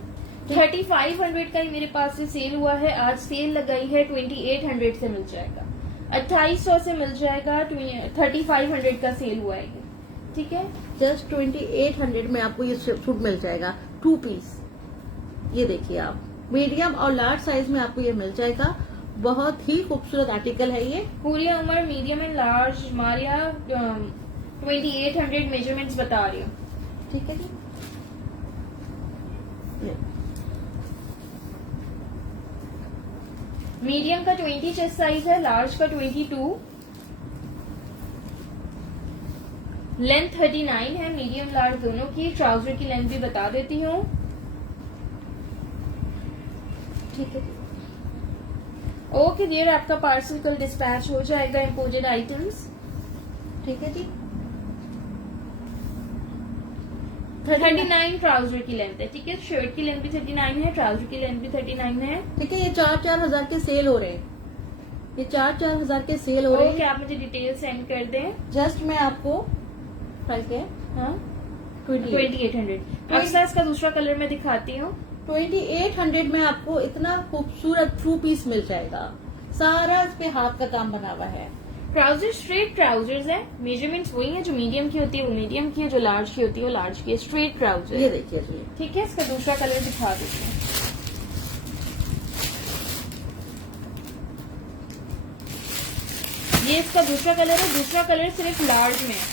3500 का ही मेरे पास से सेल हुआ है। आज सेल लगाई है 2800 से मिल जाएगा, 2800 से मिल जाएगा। 3500 का सेल हुआ है ये। ठीक है, जस्ट 2800 में आपको ये सूट मिल जाएगा 2 पीस। ये देखिए आप, मीडियम और लार्ज साइज में आपको ये मिल जाएगा। बहुत ही खूबसूरत आर्टिकल है ये। पूरी उम्र medium and large Maria 2800 measurements बता रही हूँ। ठीक है जी। ये मीडियम का 20 चेस्ट साइज है, लार्ज का 22, लेंथ 39 है, मीडियम लार्ज दोनों की। ट्राउजर की लेंथ भी बता देती हूँ। ठीक है। ओके डियर, आपका पार्सल कल डिस्पैच हो जाएगा, इम्पोर्टेड आइटम्स। ठीक है जी। 39 ट्राउजर की लेंथ है। ठीक है, शर्ट की लेंथ भी 39 है, ट्राउजर की लेंथ भी 39 है। ठीक है, ये 4-4 हजार के सेल हो रहे हैं। ये 4-4 हजार के सेल हो रहे ओके, हैं। आप मुझे डिटेल सेंड कर दें। जस्ट मैं आपको प्राइस क्या है? हाँ, 2800। 2800। अक्सर इसका दूसरा कलर मैं दिखाती हूँ। 2800 में आपको इतना खूबसूरत 2 पीस मिल जाएगा। सारा इस पे हाथ का काम बना हुआ है। ट्राउजर स्ट्रेट ट्राउजर्स है, मेजरमेंट्स वही है, जो मीडियम की होती है वो मीडियम की है, जो लार्ज की होती है वो लार्ज की है। Straight trouser. ये देखिए जी। ठीक है, इसका दूसरा कलर दिखा देते हैं। ये इसका दूसरा कलर है। दूसरा कलर सिर्फ लार्ज में है,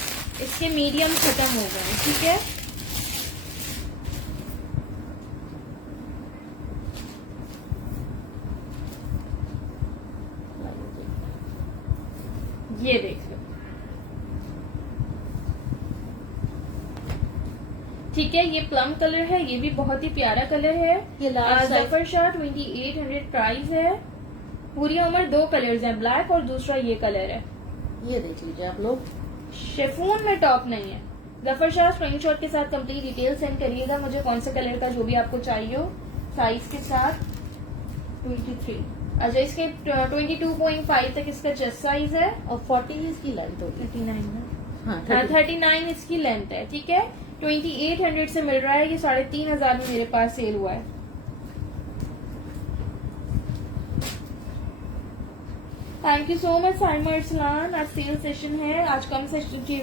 इसके मीडियम खत्म हो गए। ठीक है, ये देख लो। ठीक है, ये प्लम कलर है, ये भी बहुत ही प्यारा कलर है। ये large size. Zafar Shah 2800 price है। पूरी उम्र 2 कलर्स हैं, ब्लैक और दूसरा ये कलर है। ये देख लीजिए आप लोग। शेफून में टॉप नहीं है। जफर शाह स्क्रीनशॉट के साथ कंप्लीट डिटेल सेंड करिएगा मुझे, कौन से कलर का जो भी आपको चाहिए हो, साइज के साथ। 23 अच्छा, इसके 22.5 तक इसका चेस्ट साइज है और 40 इसकी लेंथ होगी। 39 है। हाँ, हाँ, 30। 39 इसकी लेंथ है। ठीक है, 2800 से मिल रहा है। ये 3500 में मेरे पास सेल हुआ है। Thank you so much Saima Arsalan. आज सेल सेशन है, आज कम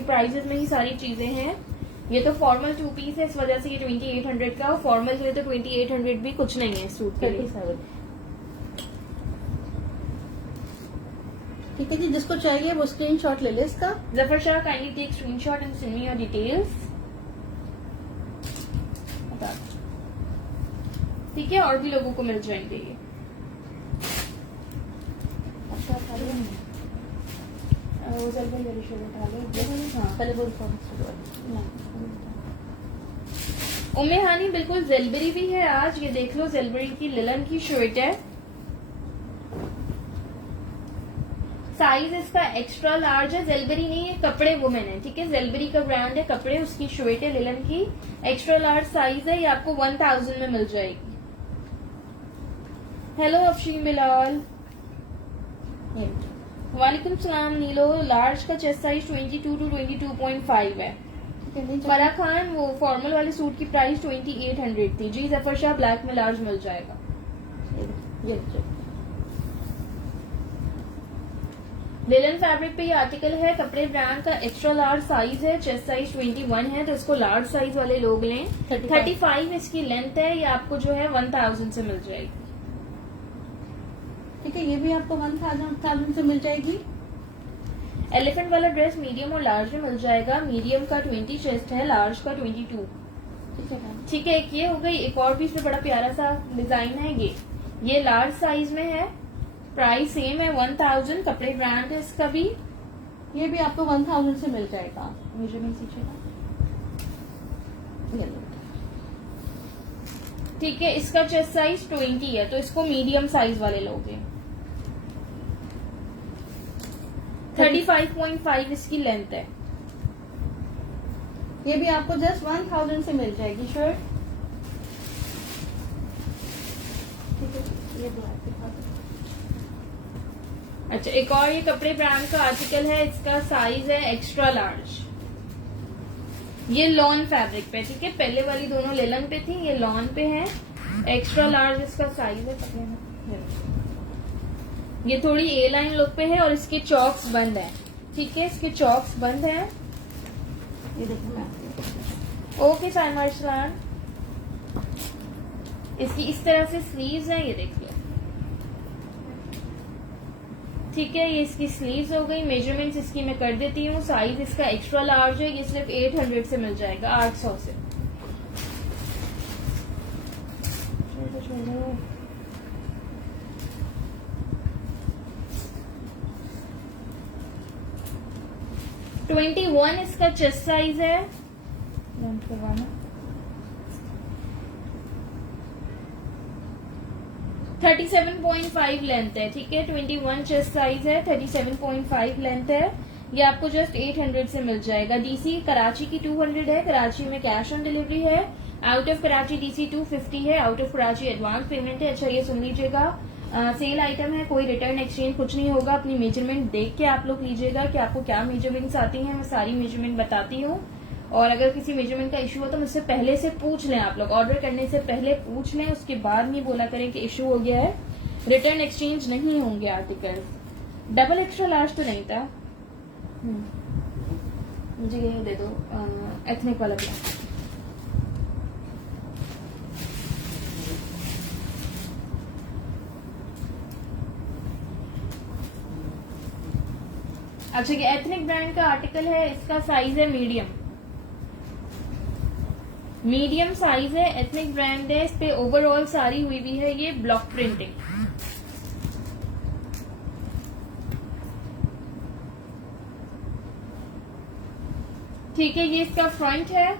प्राइजेस में ही सारी चीजें हैं। ये तो फॉर्मल 2 पीस है, इस वजह से ये 2800 का। फॉर्मल जो है तो 2800 भी कुछ नहीं है सूट के लिए। 37। ठीक है जी, जिसको चाहिए वो स्क्रीनशॉट ले ले इसका। Zafar Shah kindly take screenshot and send me your details. ठीक है, और भी लोगों को मिल जाएंगे ये। वो जल्दी मेरी शो उठा लो। हाँ, पहले बोल उम्मे हानी बिल्कुल जेलबेरी भी है आज। ये देख लो, जेलबेरी की लिलन की शर्ट है। साइज इसका एक्स्ट्रा लार्ज है। जेलबेरी नहीं है, कपड़े वुमेन है। ठीक है, जेलबेरी का ब्रांड है, कपड़े उसकी शर्ट है लिलन की। एक्स्ट्रा लार्ज साइज है, ये आपको 1000 में मिल जाएगी। हेलो अफशीन बिलाल, वालेकुम सलाम नीलो। लार्ज का चेस्ट साइज 22 to 22.5 है। फरा खान, वो फॉर्मल वाले सूट की प्राइस 2800 थी। जी जफर शाह, ब्लैक में लार्ज मिल जाएगा। लिनन फैब्रिक पे ये आर्टिकल है, कपड़े ब्रांड का, एक्स्ट्रा लार्ज साइज है, चेस्ट साइज 21 है, तो इसको लार्ज साइज वाले लोग लें। 35 इसकी लेंथ है, ये आपको जो है 1000 से मिल जाएगी। ठीक है, ये भी आपको 1000 से मिल जाएगी। एलिफेंट वाला ड्रेस मीडियम और लार्ज में मिल जाएगा। मीडियम का 20 चेस्ट है, लार्ज का 22। ठीक है मैम। ठीक है, एक ये हो गई। एक और भी इसमें बड़ा प्यारा सा डिजाइन है, ये लार्ज साइज में है, प्राइस सेम है 1000। कपड़े ब्रांड है इसका भी, ये भी आपको 1000 से मिल जाएगा। मेजरमेंट सीखिएगा। ये लो। ठीक है, इसका चेस्ट साइज 20 है, तो इसको मीडियम साइज वाले लोगे। 35.5 इसकी लेंथ है। ये भी आपको जस्ट 1000 से मिल जाएगी शर्ट। ठीक है, ये ब्लैक दिखा दो। अच्छा, एक और ये कपड़े ब्रांड का आर्टिकल है, इसका साइज है एक्स्ट्रा लार्ज। ये लॉन फैब्रिक पे, ठीक है, पहले वाली दोनों लेलन पे थी, ये लॉन पे है। एक्स्ट्रा लार्ज इसका साइज है। ये थोड़ी ए लाइन लुक पे है और इसके चॉक्स बंद है। ठीक है, इसके चॉक्स बंद है। ये देखो मैम, ओके साइमा अरसलान, इसकी इस तरह से स्लीव्स हैं, ये देख लो। ठीक है, ये इसकी स्लीव्स हो गई। मेजरमेंट्स इसकी मैं कर देती हूँ। साइज इसका एक्स्ट्रा लार्ज है, ये सिर्फ 800 से मिल जाएगा, 800 से। चलो 21 इसका चेस्ट साइज है। 37.5 लेंथ है। ठीक है, 21 चेस्ट साइज है, 37.5 लेंथ है। ये आपको जस्ट 800 से मिल जाएगा। डीसी कराची की 200 है, कराची में कैश ऑन डिलीवरी है। आउट ऑफ कराची डीसी 250 है, out of Karachi advance payment है। अच्छा, ये सुन लीजिएगा, सेल आइटम है, कोई रिटर्न एक्सचेंज कुछ नहीं होगा। अपनी मेजरमेंट देख के आप लोग लीजिएगा कि आपको क्या मेजरमेंट्स आती हैं। मैं सारी मेजरमेंट बताती हूँ, और अगर किसी मेजरमेंट का इशू हो तो मुझसे पहले से पूछ लें। आप लोग ऑर्डर करने से पहले पूछ लें, उसके बाद नहीं बोला करें कि इशू हो गया है। रिटर्न एक्सचेंज नहीं होंगे आर्टिकल। डबल एक्स्ट्रा लार्ज तो नहीं था। मुझे ये दे दो, एथनिक वाला ब्लैक। अच्छा, ये एथनिक ब्रांड का आर्टिकल है, इसका साइज है मीडियम। मीडियम साइज है, एथनिक ब्रांड है। इस पे ओवरऑल सारी हुई भी है ये ब्लॉक प्रिंटिंग। ठीक है, ये इसका फ्रंट है,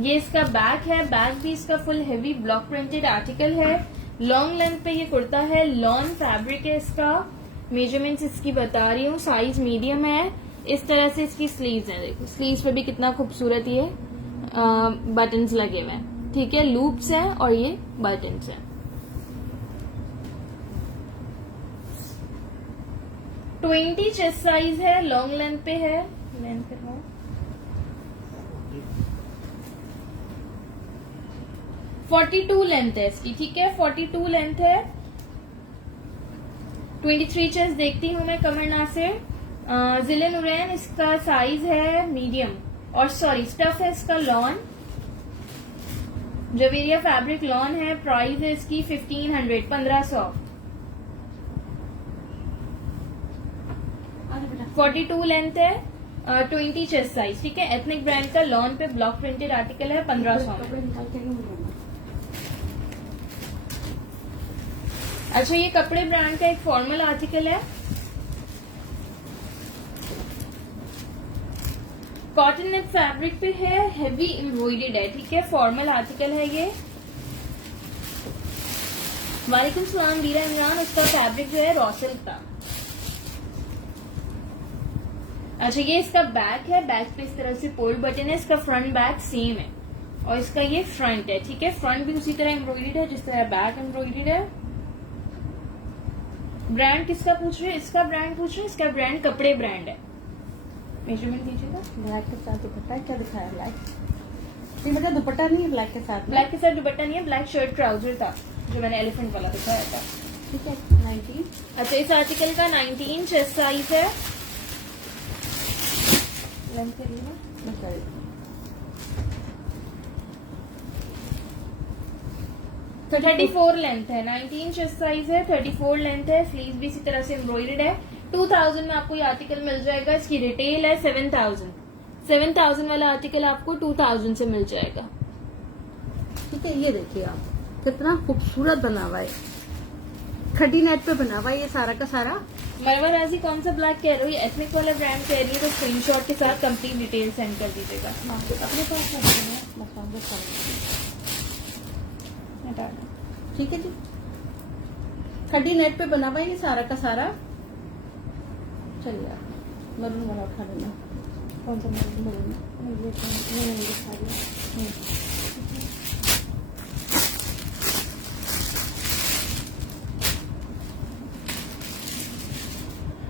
ये इसका बैक है। बैक भी इसका full heavy block printed article है। लॉन्ग लेंथ पे ये कुर्ता है, लॉन फैब्रिक है इसका। मेजरमेंट्स इसकी बता रही हूँ, साइज मीडियम है। इस तरह से इसकी स्लीव्स हैं, देखो स्लीव्स पे भी कितना खूबसूरत ये बटन्स लगे हुए हैं। ठीक है, लूप्स हैं और ये बटन्स हैं। 20 चेस्ट साइज है, लॉन्ग लेंथ पे है। लेंथ पे हो 42 लेंथ है इसकी। ठीक है, 42 लेंथ है। 23 चेस्ट देखती हूँ मैं कमर नासिर। जिले नुरैन, इसका साइज है मीडियम, और सॉरी स्टफ है इसका लॉन। जवेरिया फैब्रिक लॉन है। प्राइस है इसकी 1500, 1500। 42 लेंथ है, 20 चेस्ट साइज। ठीक है, एथनिक ब्रांड का लॉन पे ब्लॉक प्रिंटेड आर्टिकल है, 1500। अच्छा, ये कपड़े ब्रांड का एक फॉर्मल आर्टिकल है, कॉटन नेट फैब्रिक पे है, हेवी एम्ब्रॉयडर्ड है। ठीक है, फॉर्मल आर्टिकल है ये। वालेकुम सलाम वीरा इमरान। उसका फैब्रिक जो है रॉ सिल्क का। अच्छा, ये इसका बैक है, बैक पे इस तरह से पोल्ड बटन है। इसका फ्रंट बैक सेम है, और इसका ये फ्रंट है। ठीक है, फ्रंट भी उसी तरह एम्ब्रॉयडर्ड है जिस तरह बैक एम्ब्रॉयडर्ड है। ब्रांड किसका पूछ रहे हैं? इसका ब्रांड पूछ रहे हैं। इसका ब्रांड कपड़े ब्रांड है। मेजरमेंट दीजिएगा। ब्लैक के साथ दुपट्टा क्या दिखाया? ब्लैक ये मतलब दुपट्टा नहीं है, ब्लैक के साथ। ब्लैक के साथ दुपट्टा नहीं है, ब्लैक शर्ट ट्राउजर था जो मैंने एलिफेंट वाला दिखाया था। ठीक है 19। अच्छा, इस आर्टिकल का 19 चेस्ट साइज है। लेंथ करिए ना। बताइए 34 लेंथ है, 19 चेस्ट साइज है, 34 लेंथ है, स्लीव भी इसी तरह से एम्ब्रॉयडर्ड है। 2000 में आपको ये आर्टिकल मिल जाएगा। इसकी रिटेल है 7000 वाला आर्टिकल आपको 2000 से मिल जाएगा। ठीक है, ये देखिए आप कितना खूबसूरत बना हुआ है, खड़ी नेट पे बना हुआ है ये सारा का सारा। मरवा राजी कौन सा ब्लैक कह रही हो, एथनिक वाला ब्रांड कह रही है तो स्क्रीनशॉट के साथ कंप्लीट डिटेल सेंड कर दीजिएगा। अपने पास रखते हैं, मसाले सारे। हटा दो। ठीक है जी, खड़ी नेट पे बना हुआ है ये सारा का सारा। चलिए आप मरून वाला उठा लेना। कौन सा मरवा? मरून ये नहीं दिखा रही।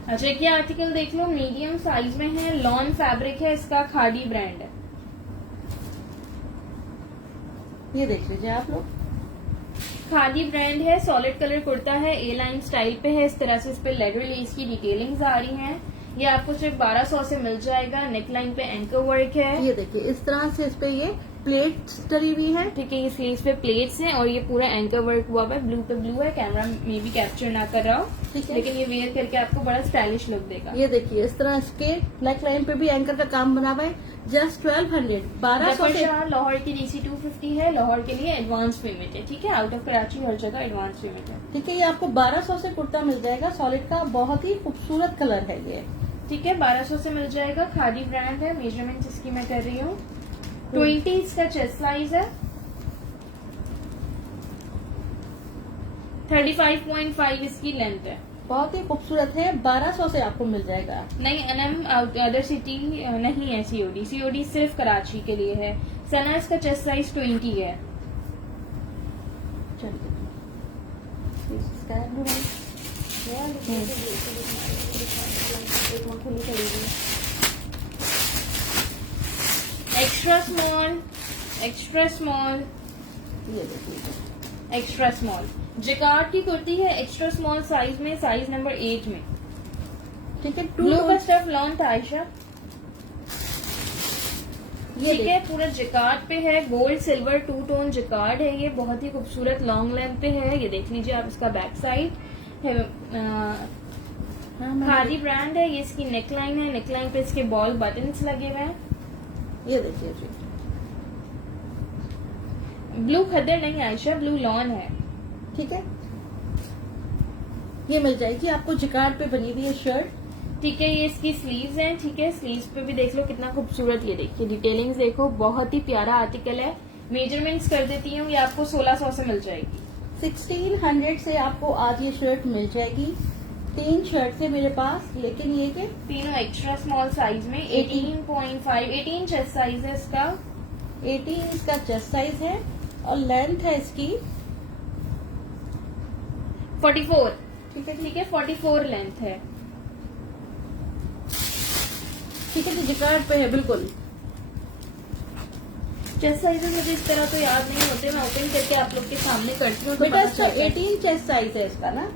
अच्छा, ये आर्टिकल देख लो, मीडियम साइज में है, लॉन फैब्रिक है, इसका खादी ब्रांड है। ये देख लीजिए आप लोग, खादी ब्रांड है, सॉलिड कलर कुर्ता है, ए लाइन स्टाइल पे है। इस तरह से इस पे लेडर लेस की डिटेलिंग्स आ रही हैं। ये आपको सिर्फ 1200 से मिल जाएगा। नेक लाइन पे एंकर वर्क है। ये देखिए इस तरह से इस पे ये प्लेट्स डली हुई है। ठीक है, ये स्लीव्स पे प्लेट्स हैं और ये पूरा एंकर वर्क हुआ है। ब्लू पे ब्लू है, कैमरा में भी कैप्चर ना कर रहा हो, ठीक है, लेकिन ये वेयर करके आपको बड़ा स्टाइलिश लुक देगा। ये देखिए इस तरह इसके नेक लाइन पे भी एंकर का काम बना हुआ है। जस्ट 1200 1200 से। लाहौर की DC 250 है, लाहौर के लिए एडवांस पेमेंट है। ठीक है, आउट ऑफ कराची हर जगह एडवांस पेमेंट है। ठीक है, ये आपको 1200 से कुर्ता मिल जाएगा। सॉलिड का बहुत ही खूबसूरत कलर है ये। ठीक है, 1200 से मिल जाएगा। खादी ब्रांड है। मेजरमेंट इसकी मैं कर रही हूँ 20 इसका चेस्ट साइज है, 35.5 इसकी लेंथ है। बहुत ही खूबसूरत है। 1200 से आपको मिल जाएगा। नहीं, एनएम अदर सिटी नहीं है। सीओडी सिर्फ कराची के लिए है। सना इसका चेस्ट साइज 20 है। चलिए sky blue extra small, extra small, ये देखिए एक्स्ट्रा स्मॉल जिकार्ड की कुर्ती है। एक्स्ट्रा स्मॉल साइज में, साइज नंबर 8 में। ठीक है, ब्लू का स्टफ लॉन था आयशा। ये ठीक है, पूरा जिकार्ड पे है। गोल्ड सिल्वर 2 टोन जिकार्ड है। ये बहुत ही खूबसूरत लॉन्ग लेंथ पे है। ये देख लीजिए आप, इसका बैक साइड है। खादी ब्रांड है। ये इसकी नेक लाइन है। नेक लाइन पे इसके बॉल बटन्स लगे हुए हैं। ये देखिए जी, ब्लू खद्दर नहीं आयशा, ब्लू लॉन है। ठीक है, ये मिल जाएगी आपको जिकार्ड पे बनी हुई है शर्ट। ठीक है, ये इसकी स्लीव्स हैं। ठीक है, स्लीव्स पे भी देख लो कितना खूबसूरत। ये देखिए डिटेलिंग्स देखो, बहुत ही प्यारा आर्टिकल है। मेजरमेंट्स कर देती हूँ, ये आपको 1600 से मिल जाएगी। 1600 से आपको आज ये शर्ट मिल जाएगी। 3 शर्ट है मेरे पास, लेकिन ये के तीनों एक्स्ट्रा स्मॉल साइज में। 18.5 18 चेस्ट साइज है इसका। 18 इसका चेस्ट साइज है और लेंथ है इसकी 44। ठीक है, ठीक है, 44 लेंथ है। ठीक है जी, जिकार्ड पे है बिल्कुल। चेस्ट साइजेस मुझे इस तरह तो याद नहीं होते, मैं ओपन करके आप लोग के सामने करती हूँ तो बेटा पता इसका चलता है। 18 चेस्ट साइज है इसका ना।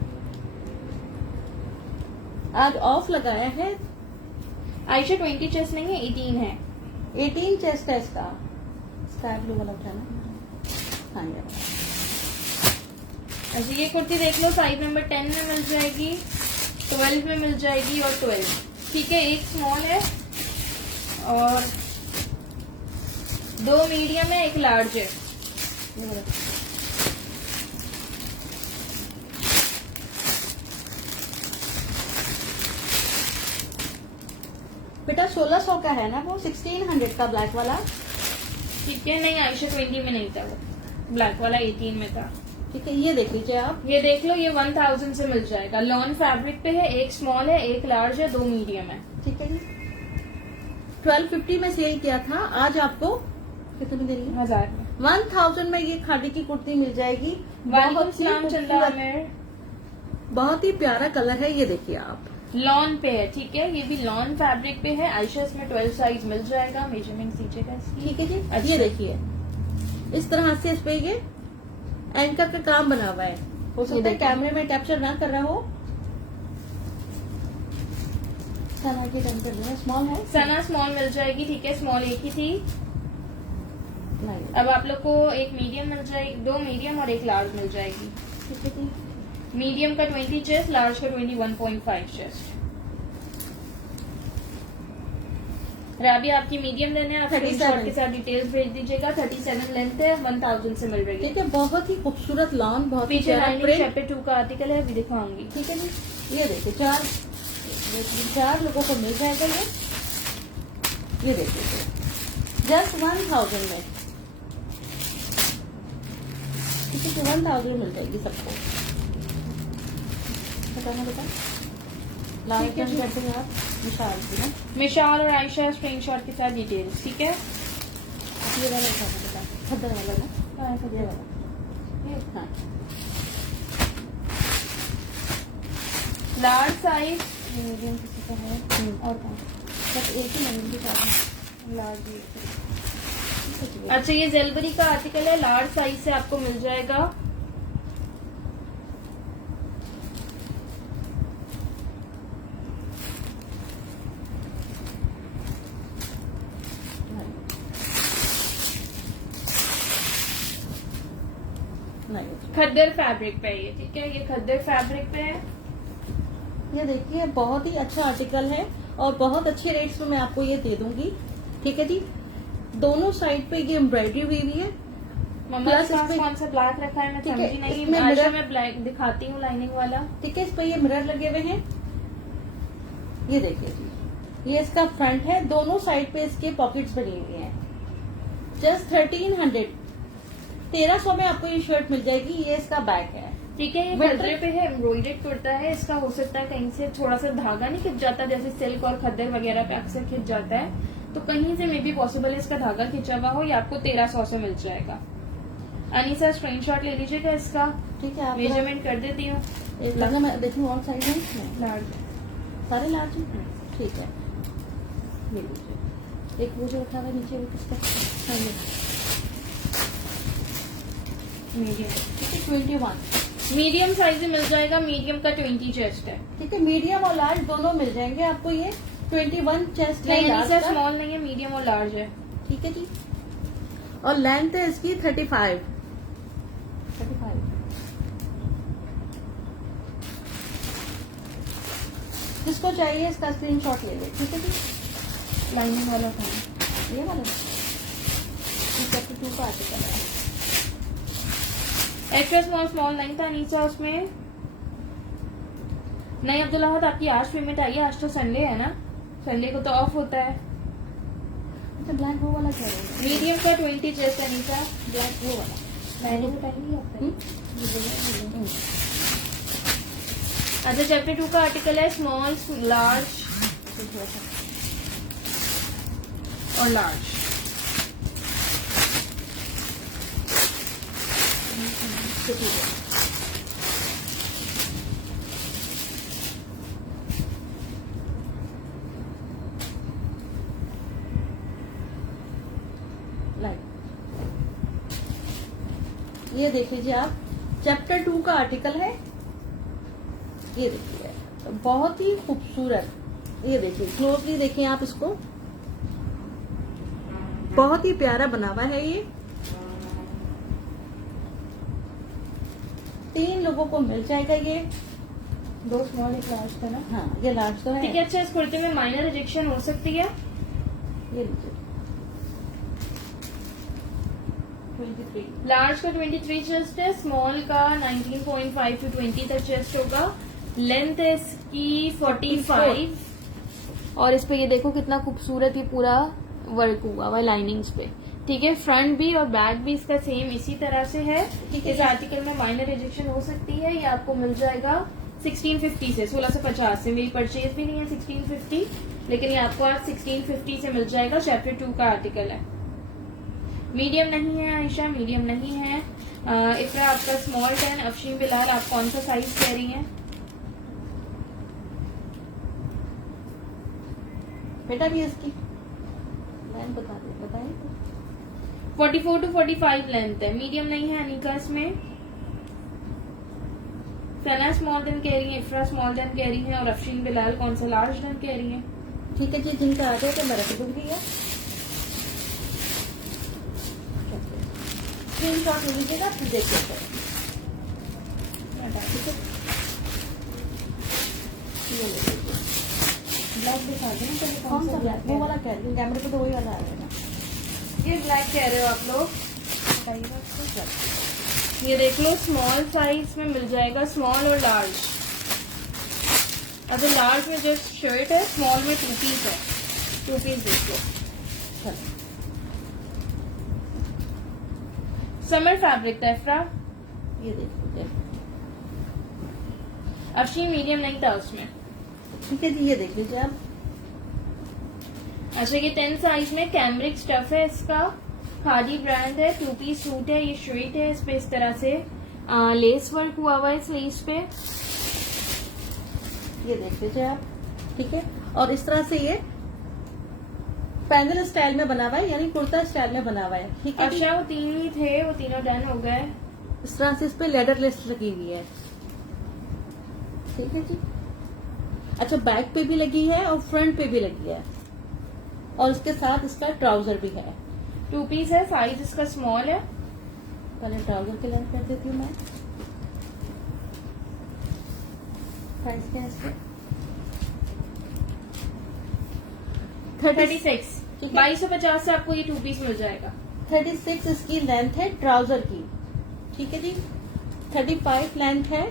आज ऑफ लगाया है। आयशा 20 चेस्ट नहीं है, 18 है। 18 चेस्ट है इसका। स्काई ब्लू वाला उठाना। हाँ ये वाला। अच्छा, ये कुर्ती देख लो, साइज नंबर 10 में मिल जाएगी, 12 में मिल जाएगी और 12। ठीक है, एक स्मॉल है और 2 मीडियम है, एक लार्ज है। ये वाला। बेटा 1600 का है ना वो, 1600 का ब्लैक वाला। ठीक है, नहीं आयशा 20 में नहीं था वो, ब्लैक वाला 18 में था। ठीक है, ये देख लीजिए आप। ये देख लो, ये 1000 से मिल जाएगा। लॉन फैब्रिक पे है, एक स्मॉल है, एक लार्ज है, 2 मीडियम है। ठीक है जी, 1250 में सेल किया था, आज आपको कितने दे रही है? 1000 में। 1000 में ये खादी की कुर्ती मिल जाएगी। वालेकुम बहुत ही सलाम चंदा खूबसूरत, आमिर। बहुत ही प्यारा कलर है। ये देखिए आप, लॉन पे है। ठीक है, ये भी लॉन फैब्रिक पे है। आयशा इसमें 12 साइज मिल जाएगा। मेजरमेंट दीजिएगा इसकी। ठीक है जी। अच्छा। ये देखिए इस तरह से इस पे ये एंकर का काम बना हुआ है। हो सकता है कैमरे में कैप्चर ना कर रहा हो। सना की डन कर देना, स्मॉल है सना स्मॉल मिल जाएगी, ठीक है, स्मॉल एक ही थी। नहीं, अब आप लोग को एक मीडियम मिल जाएगी, 2 मीडियम और 1 लार्ज मिल जाएगी। ठीक है जी। मीडियम का 20 चेस्ट, लार्ज का 21.5 चेस्ट। राबी आपकी मीडियम लेने आप 37 स्क्रीनशॉट के साथ डिटेल्स भेज दीजिएगा। 37 लेंथ है, 1000 से मिल रही है। ठीक है, बहुत ही खूबसूरत लॉन, बहुत ही पीछे प्यारा लाइनिंग प्रिंट। चैप्टर 2 का आर्टिकल है, अभी दिखाऊंगी। ठीक है जी। ये देखिए, चार लोगों को मिल जाएगा ये देखिए, जस्ट 1000 में। ठीक है, 1000 मिल जाएगी सबको। बताना बेटा, लाइक ठीक है जी। करते हैं आप विशाल की ना। मिशाल और आयशा स्क्रीनशॉट के साथ डिटेल्स, ठीक है। ये वाला उठाना बेटा, खद्दर वाला ना, ये वाला। हाँ, लार्ज साइज मीडियम किसी का है और कौन बस एक ही लाइन के साथ। लार्ज। अच्छा, ये जेलबरी का आर्टिकल है, लार्ज साइज से आपको मिल जाएगा। नहीं, खद्दर फैब्रिक पे है ये, ठीक है, ये खद्दर फैब्रिक पे है। ये देखिए, बहुत ही अच्छा आर्टिकल है और बहुत अच्छे रेट्स में मैं आपको ये दे दूंगी। ठीक है जी। दोनों साइड पे ये एम्ब्रॉयडरी हुई हुई है। मम्मा Plus के पास इसमें- कौन सा ब्लैक रखा है, मैं ठीक है, समझी नहीं। इसमें आयशा मिरर- मैं ब्लैक दिखाती हूँ, लाइनिंग वाला। ठीक है, इस पे ये मिरर लगे हुए हैं। ये देखिए जी, ये इसका फ्रंट है, दोनों साइड पे इसके पॉकेट्स बनी हुई हैं। जस्ट 1300 में आपको ये शर्ट मिल जाएगी। ये इसका बैक है। ठीक है, ये Winter- खद्दर पे है, एम्ब्रॉयडेड कुर्ता है। इसका हो सकता है कहीं से थोड़ा सा धागा नहीं खिंच जाता, जैसे सिल्क और खद्दर वगैरह पे अक्सर खिंच जाता है, तो कहीं से मे बी पॉसिबल है इसका धागा खिंचा हुआ हो। ये आपको 1300 से मिल जाएगा। अनीसा स्क्रीनशॉट ले लीजिएगा इसका, ठीक है, आप मेजरमेंट कर देती हूँ। एक लगना, मैं देखूँ और साइड में नहीं, लार्ज सारे लार्ज हैं। ठीक है, ये लीजिए। एक वो जो रखा हुआ है नीचे, वो किसका? हाँ, ये। मीडियम। ठीक है, 21। मीडियम साइज में मिल जाएगा, मीडियम का 20 चेस्ट है। ठीक है, मीडियम और लार्ज दोनों मिल जाएंगे आपको। ये 21 चेस्ट है नहीं, लार्ज अनीसा का। स्मॉल नहीं है, मीडियम और लार्ज है। ठीक है जी। और लेंथ है इसकी 35। जिसको चाहिए इसका स्क्रीनशॉट ले ले। ठीक है जी। लाइनिंग वाला था। ये वाला चैप्टर 2 का आर्टिकल है। एक्स्ट्रा स्मॉल स्मॉल नहीं था नीचे उसमें। नहीं अब्दुल्ला, आपकी आज पेमेंट आई है, आज तो संडे है ना, संडे को तो ऑफ होता है। अच्छा, ब्लैक वो वाला क्या है? मीडियम का 20 चेस्ट है नीचा। ब्लैक वो वाला। मैंने बताएंगी आपको। हम्म? अच्छा, चैप्टर 2 का आर्टिकल है, स्मॉल, लार्ज और लार्ज। तो ठीक है। ये देखिए जी, आप चैप्टर 2 का आर्टिकल है। ये देखिए, बहुत ही खूबसूरत। ये देखिए, क्लोजली देखिए आप इसको, बहुत ही प्यारा बना हुआ है ये। 3 लोगों को मिल जाएगा ये। 2 स्मॉल एक लार्ज था ना। हाँ, ये लार्ज तो ठीक है। है। अच्छा, इस कुर्ते में माइनर रिजेक्शन हो सकती है। ये लीजिए, 23। लार्ज का 23 चेस्ट है, स्मॉल का 19.5 to 20 तक चेस्ट होगा। लेंथ है इसकी 45 और इस पे ये देखो कितना खूबसूरत ये पूरा वर्क हुआ हुआ लाइनिंग्स पे। ठीक है, फ्रंट भी और बैक भी इसका सेम इसी तरह से है। ठीक है। इस आर्टिकल में माइनर रिजेक्शन हो सकती है। ये आपको मिल जाएगा 1650 से, 1650 से। मेरी परचेज भी नहीं है 1650, लेकिन ये आपको आज 1650 से मिल जाएगा। चैप्टर 2 का आर्टिकल है। मीडियम नहीं है आयशा, मीडियम नहीं है। इकरा आपका स्मॉल 10। अफशीन बिलाल, आप कौन सा साइज कह रही हैं? बेटा भी इसकी लाइन बता दे, बताइए। 44 to 45 लेंथ है। मीडियम नहीं है अनिका इसमें। सना स्मॉल देन कह रही है, इफ्रा स्मॉल देन कह रही है, और अफशीन बिलाल कौन सा लार्ज देन कह रही है। ठीक है जी, जिनका आ जाए तो मैं रख दूंगी है। स्क्रीनशॉट ले लीजिएगा, फिर देखिए ठीक है। ये ले लीजिए। ब्लैक दिखा दो ना पहले, कौन सा ब्लैक? वो वाला है? कह रही हूँ, कैमरे पे तो वही वाला आ रहा है ना। ये ब्लैक कह रहे हो आप लोग, बताइएगा इसको। ये देख लो, स्मॉल साइज में मिल जाएगा, स्मॉल और लार्ज। अगर लार्ज में जस्ट शर्ट है, स्मॉल में 2 पीस है। 2 पीस देख लो। चलो, समर फैब्रिक था इफ्रा। ये देख लीजिए। अफशीन मीडियम नहीं था उसमें। ठीक है जी, ये देख लीजिए आप। अच्छा, ये 10 साइज में कैमरिक स्टफ है इसका, खादी ब्रांड है, 2 पीस सूट है। ये स्ट्रेट है, इस पे इस तरह से लेस वर्क हुआ हुआ है स्लीव्स पे। ये देख लीजिए आप। ठीक है, और इस तरह से ये पैदल स्टाइल में बना हुआ है, यानी कुर्ता स्टाइल में बना हुआ है। ठीक है जी। अच्छा, वो 3 ही थे, वो तीनों डन हो गए। इस तरह से इस पे लेदर लेस लगी हुई है। ठीक है जी। अच्छा, बैक पे भी लगी है और फ्रंट पे भी लगी है, और इसके साथ इसका ट्राउजर भी है। 2 पीस है, साइज इसका स्मॉल है। पहले ट्राउजर की लेंथ कर देती हूँ मैं। प्राइस क्या है इसका? 36। ठीक है। 2250 से आपको ये 2 पीस मिल जाएगा। 36 इसकी लेंथ है ट्राउजर की। ठीक है जी। 35 लेंथ है,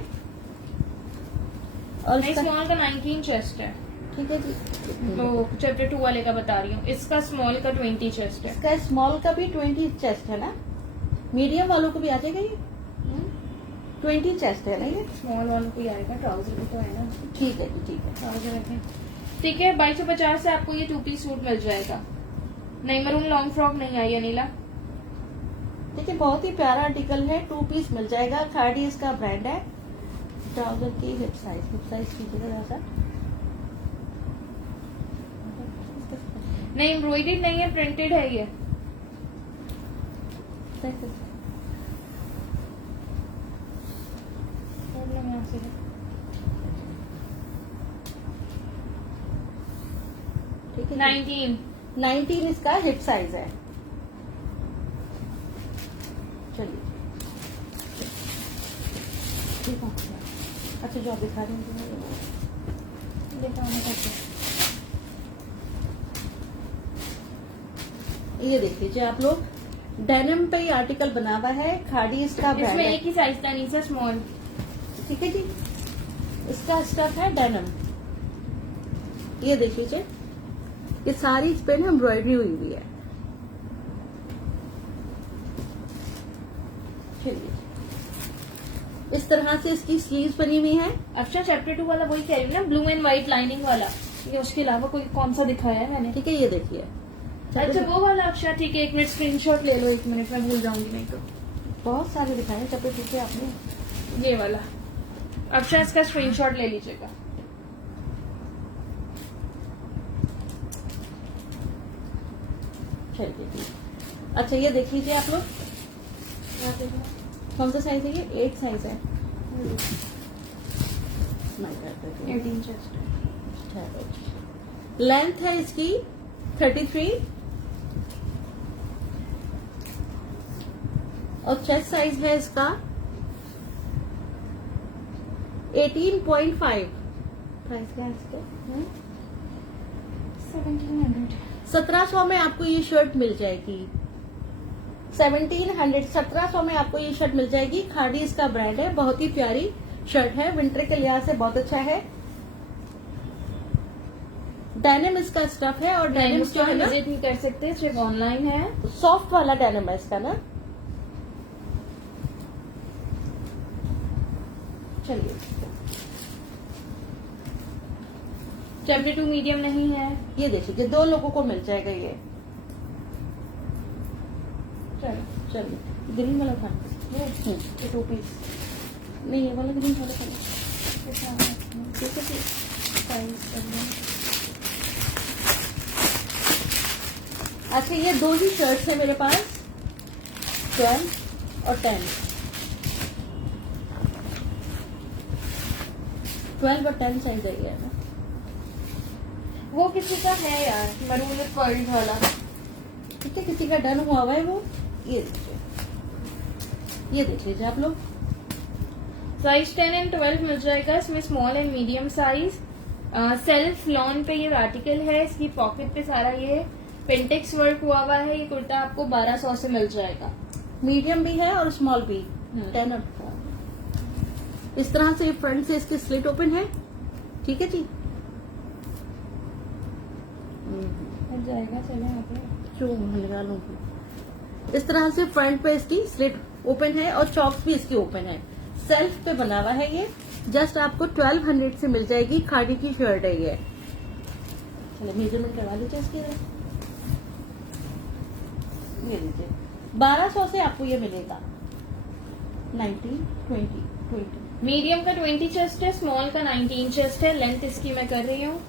और नहीं, इसका स्मॉल का 19 चेस्ट है। ठीक है जी। तो चैप्टर 2 वाले का बता रही हूँ, इसका स्मॉल का 20 चेस्ट है। इसका स्मॉल का भी 20 चेस्ट है ना, मीडियम वालों को भी आ जाएगा ये। 20 चेस्ट है ना ये। स्मॉल वालों को ही आएगा, ट्राउजर भी तो है ना। ठीक है जी, ठीक है। ट्राउजर रखें, ठीक है। 2250 से आपको ये 2 पीस सूट मिल जाएगा। नहीं, मरून लॉन्ग फ्रॉक नहीं आई अनिला। देखिए, बहुत ही प्यारा आर्टिकल है, 2 पीस मिल जाएगा। खाड़ी इसका ब्रांड है। ट्राउजर की हिप साइज कीजिएगा जरा सा। नहीं, एम्ब्रॉयडर्ड नहीं है, प्रिंटेड है ये। प्रॉब्लम यहाँ से है। ठीक है। 19 इसका हिप साइज है। चलिए, ठीक है। अच्छा, जो आप दिखा रहे हैं दिखाने का क्या? ये देख लीजिए आप लोग, डेनिम पे ही आर्टिकल बना हुआ है। खाड़ी इसका ब्रांड इसमें है। एक ही साइज था, नीचे स्मॉल। ठीक है जी। इसका स्टफ है डेनिम। ये देख लीजिए, ये सारी इस पे ना एम्ब्रॉयडरी हुई हुई है। चलिए, इस तरह से इसकी स्लीव्स बनी हुई है। अच्छा, चैप्टर 2 वाला वही कह रही हूँ ना, ब्लू एंड व्हाइट लाइनिंग वाला। ये उसके अलावा कोई कौन सा दिखाया है मैंने? ठीक है, ये देखिए। अच्छा, वो वाला। अच्छा, ठीक है, 1 मिनट स्क्रीनशॉट ले लो, 1 मिनट में भूल जाऊंगी नहीं तो। बहुत सारे दिखाए हैं, चप्पे पीछे आपने। ये वाला। अच्छा, इसका स्क्रीनशॉट ले लीजिएगा। चलिए ठीक। अच्छा, ये देख लीजिए आप लोग, कौन सा साइज है ये? 8 साइज है। 18 चेस्ट। लेंथ है इसकी 33, और चेस्ट साइज है इसका 18.5। प्राइस क्या है इसका? 1700। 1700 में आपको ये शर्ट मिल जाएगी। 1700 में आपको ये शर्ट मिल जाएगी। खाड़ी इसका ब्रांड है, बहुत ही प्यारी शर्ट है, विंटर के लिहाज से बहुत अच्छा है। डेनिम इसका स्टफ है, और डेनिम जो है ना, विजिट नहीं कर सकते, सिर्फ ऑनलाइन है। सॉफ्ट वाला डेनिम है इसका ना। चलिए, चैप्टर 2 मीडियम नहीं है। ये देखिए, 2 लोगों को मिल जाएगा ये। चलो, चलिए, ग्रीन वाला था। ये 2 पीस। नहीं, ये वाला ग्रीन वाला था। ठीक है, साइज। अच्छा, ये 2 ही शर्ट्स है मेरे पास, 12 और 10। 12 और 10 साइज है ये ना। वो किसी का है यार, मरून विद पर्ल वाला। ठीक है, किसी का डन हुआ हुआ है वो। ये देखिए, ये देख लीजिए आप लोग। साइज 10 एंड 12 मिल जाएगा इसमें, small and medium size. Self lawn पे ये आर्टिकल है, इसकी पॉकेट पे सारा ये पेंटेक्स वर्क हुआ है। ये कुर्ता आपको 1200 से मिल जाएगा। मीडियम भी है और स्मॉल भी, 10 और 12। इस तरह से फ्रंट से इसकी स्लिट ओपन है। ठीक है जी, मिल जाएगा, चले यहाँ पे। क्यों निकालूंगी। इस तरह से फ्रंट पे इसकी स्लिट ओपन है और चॉक्स भी इसकी ओपन है। सेल्फ पे बना हुआ है ये। जस्ट आपको 1200 से मिल जाएगी। खादी की शर्ट है ये। चलो मेजरमेंट करवा लीजिए इसके। ये लीजिए, 1200 से आपको ये मिलेगा। 19, 20, 20, मीडियम का 20 चेस्ट है, स्मॉल का 19 चेस्ट है। लेंथ इसकी मैं कर रही हूँ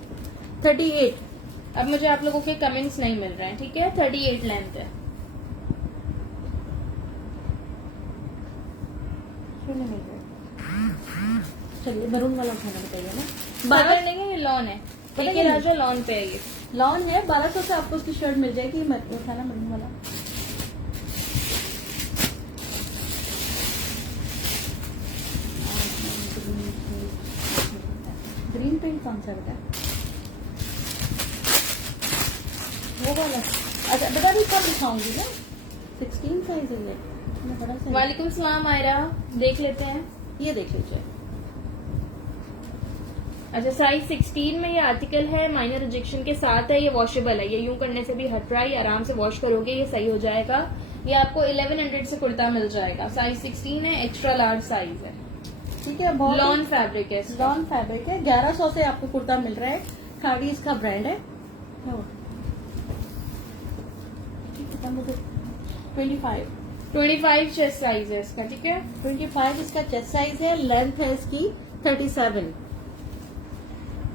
38। अब मुझे आप लोगों के कमेंट्स नहीं मिल रहे हैं, ठीक है। 38 लेंथ है। क्यों नहीं मिल रहा? चलिए मरून वाला उठाना बताइए ना। बारह 12 नहीं है, ये लॉन है। पता ठीक है नहीं। राजा, लॉन पे है ये। लॉन है। 1200 से आपको उसकी शर्ट मिल जाएगी। उठाना मरून वाला। ग्रीन पेंट कौन सा बेटा? वो वाला। अच्छा बेटा भी कब दिखाऊंगी ना। 16 साइज है ये। मैं बड़ा साइज। वालेकुम सलाम आयरा, देख लेते हैं। ये देख लीजिए। अच्छा, साइज 16 में ये आर्टिकल है, माइनर रिजेक्शन के साथ है। ये वॉशेबल है, ये यूं करने से भी हट रहा है, आराम से वॉश करोगे ये सही हो जाएगा। ये आपको 1100 से कुर्ता मिल जाएगा। साइज 16 है, एक्स्ट्रा लार्ज साइज है। ठीक है, बहुत लॉन फैब्रिक है इसका। लॉन फैब्रिक है। 1100 से आपको कुर्ता मिल रहा है। खाड़ी इसका ब्रांड है। ठीक है, मुझे 25 चेस्ट साइज है इसका, ठीक है। 25 इसका चेस्ट साइज है। लेंथ है इसकी 37।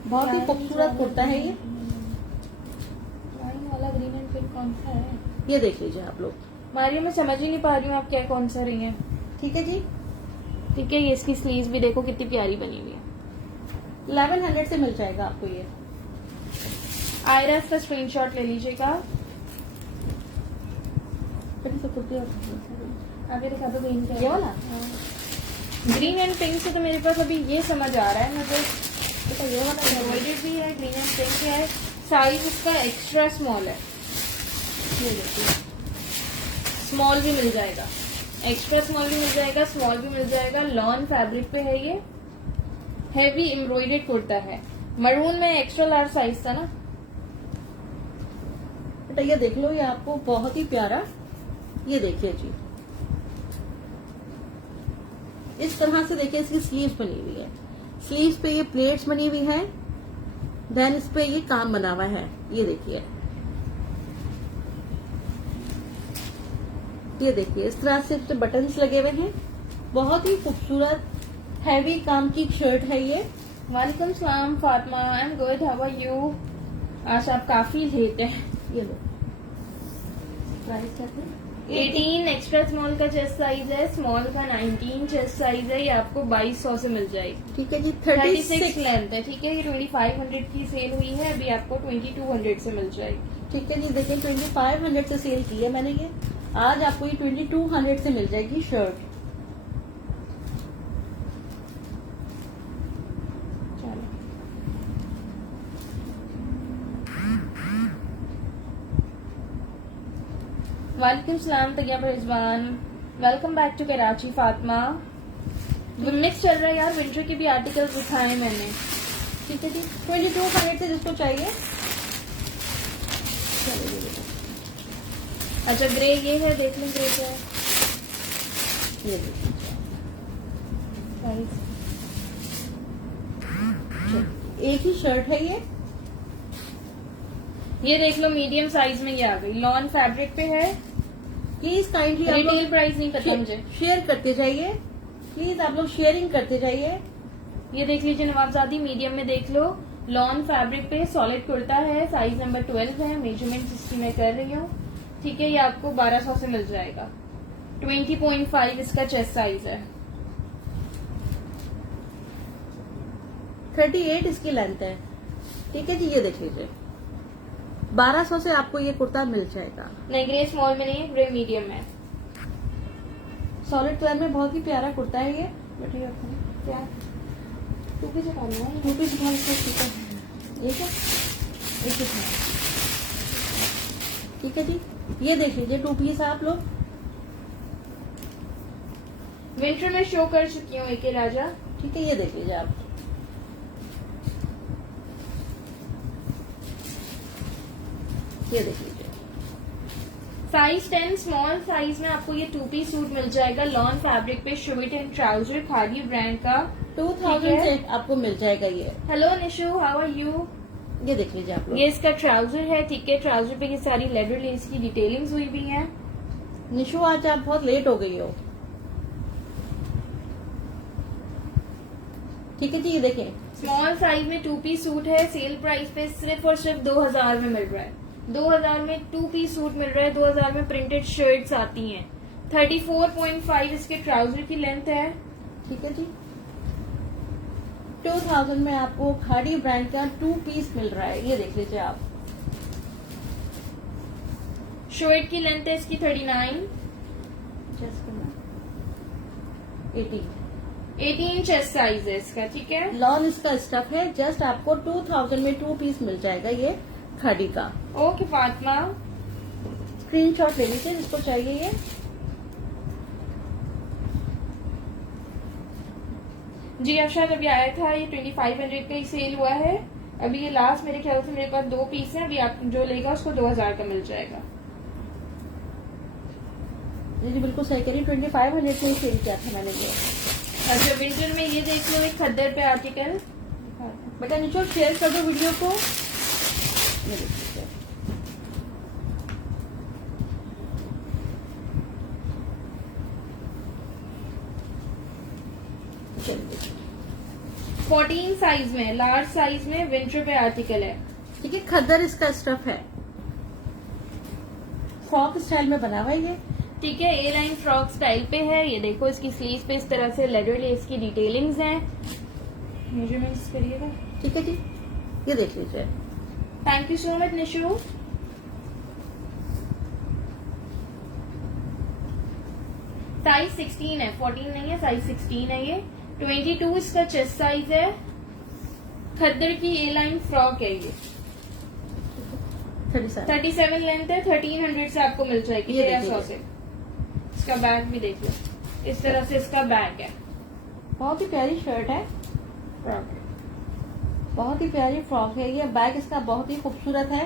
बहुत ही खूबसूरत कुर्ता है ये। लाइन वाला ग्रीन एंड पिंक कौन सा है? ये देख लीजिए आप लोग। मारिया, मैं समझ ही नहीं पा रही हूँ आप क्या कौन सा रही हैं। ठीक है जी, ठीक है, ये इसकी स्लीव्स भी देखो कितनी प्यारी बनी हुई है। 1100 से मिल जाएगा आपको ये। आयरा, इसका स्क्रीनशॉट ले लीजिएगा। फिर से कुर्ती और आगे दिखा दो ग्रीन ये वाला। ग्रीन एंड पिंक से तो मेरे पास अभी ये समझ आ रहा है मुझे। बेटा ये वाला एम्ब्रॉयडर्ड भी है, ग्रीन एंड पिंक है। साइज इसका एक्स्ट्रा स्मॉल है, ये देखिए। स्मॉल भी मिल जाएगा, एक्स्ट्रा स्मॉल भी मिल जाएगा, स्मॉल भी मिल जाएगा। लॉन फैब्रिक पे है ये। हैवी एम्ब्रॉयडर्ड कुर्ता है। मरून में एक्स्ट्रा लार्ज साइज था ना। बेटा ये देख लो, ये आपको बहुत ही प्यारा। ये देखिए जी, इस तरह से देखिए इसकी स्लीव्स बनी हुई है। स्लीव्स पे ये प्लेट्स बनी हुई है। देन इस पे ये काम बना हुआ है। ये देखिए, ये देखिए इस तरह से तो बटन्स लगे हुए हैं। बहुत ही खूबसूरत हैवी काम की शर्ट है ये। वालेकुम सलाम Fatima, I am good, how are you? आज आप काफी लेट है। ये लो, प्राइस क्या है? 18 एक्स्ट्रा स्मॉल का चेस्ट साइज है, स्मॉल का 19 चेस्ट साइज है। ये आपको 2200 से मिल जाएगी। ठीक है जी, 36 36। लेंथ है, ठीक है। ये 2500 की सेल हुई है, अभी आपको 2200 से मिल जाएगी। ठीक है जी, देखिए 2500 से सेल की है मैंने ये। आज आपको ये 2200 से मिल जाएगी शर्ट। चलो, वालेकुम सलाम Tayyab Rizwan, welcome back to Karachi. Fatima, mix चल रहा है यार, विंटर के भी आर्टिकल्स दिखाए मैंने। ठीक है जी, 2200 से जिसको चाहिए। चलिए ये अच्छा, ग्रे ये है, देख लें ग्रे क्या है देखिए, साइज। एक ही शर्ट है ये। ये देख लो, मीडियम साइज में ये आ गई। लॉन फैब्रिक पे है। प्लीज काइंडली आप रिटेल लोग प्राइस नहीं पता मुझे। शेयर करते जाइए। प्लीज आप लोग शेयरिंग करते जाइए। ये देख लीजिए नवाबजादी, मीडियम में देख लो। लॉन फैब्रिक पे सॉलिड कुर्ता है, साइज नंबर 12 है। मेजरमेंट इसकी मैं कर रही हूँ, ठीक है। ये आपको 1200 से मिल जाएगा। 20.5 इसका चेस्ट साइज है। 38 इसकी लेंथ है। ठीक है जी, ये देख लीजिए 1200 से आपको ये कुर्ता मिल जाएगा। नहीं, ग्रे स्मॉल में नहीं है, ग्रे मीडियम में। सॉलिड कलर में बहुत ही प्यारा कुर्ता है ये। बताइए क्या टू पीस उठाना है? टू पीस बहुत ठीक है। ये क्या एक ही था। ठीक है जी, ये देख लीजिए टू पीस आप लोग। विंटर में शो कर चुकी हूँ एके राजा। ठीक है, ये देख लीजिए आप। ये देख लीजिए साइज 10 स्मॉल साइज में आपको ये टू पीस सूट मिल जाएगा लॉन फैब्रिक पे, शिविट एंड ट्राउजर, खादी ब्रांड का। 2000 से आपको मिल जाएगा ये। Hello Nishu, how are you? ये देख लीजिए आप लोग। ये इसका ट्राउजर है, ठीक है। ट्राउजर पे ये सारी लेदर लेस की डिटेलिंग्स हुई भी हैं। निशु आज आप बहुत लेट हो गई हो। ठीक है जी, ये देखिए स्मॉल साइज में टू पीस सूट है, सेल प्राइस पे सिर्फ और सिर्फ 2000 में मिल रहा है। 2000 में टू पीस सूट मिल रहा है। 2000 में प्रिंटेड शर्ट्स आती हैं। 34.5 इसके ट्राउजर की लेंथ है। ठीक है जी, 2000 में आपको खादी ब्रांड का टू पीस मिल रहा है। ये देख लीजिए आप। शर्ट की लेंथ है इसकी 39, 18 चेस्ट साइज है इसका, ठीक है। लॉन इसका स्टफ है। जस्ट आपको 2000 में टू पीस मिल जाएगा ये खादी का। ओके फातिमा, स्क्रीनशॉट ले लीजिए जिसको चाहिए ये। जी अरशद अभी आया था, ये 2500 का ही सेल हुआ है। अभी ये लास्ट मेरे ख्याल से मेरे पास 2 पीस है। अभी आप जो लेगा उसको 2000 का मिल जाएगा। जी बिल्कुल सही कह रही, 2500 में सेल किया था मैंने ये। अच्छा, विंटर में ये देख लो एक खद्दर पे आर्टिकल। बेटा नीचे शेयर कर दो वीडियो को। ये देख लीजिए। चलिए 14 साइज में, लार्ज साइज में विंटर पे आर्टिकल है। ठीक है, खद्दर इसका स्टफ है। फ्रॉक स्टाइल में बना हुआ है ये। ठीक है, ए लाइन फ्रॉक स्टाइल पे है। ये देखो इसकी स्लीव पे इस तरह से लेदर लेस की डिटेलिंग्स हैं। मेजरमेंट्स करिएगा। ठीक है जी, ये देख लीजिए। Thank you so much Nishu. Size 16 है, 14 नहीं है, साइज 16 है ये। 22 इसका चेस्ट साइज है। खद्दर की ए लाइन फ्रॉक है ये। 37 लेंथ है। 1300 से आपको मिल जाएगी ये 1300 से। इसका बैग भी देख लो, इस तरह से इसका बैग है। बहुत ही प्यारी शर्ट है, फ्रॉक है। बहुत ही प्यारी फ्रॉक है ये। बैग इसका बहुत ही खूबसूरत है।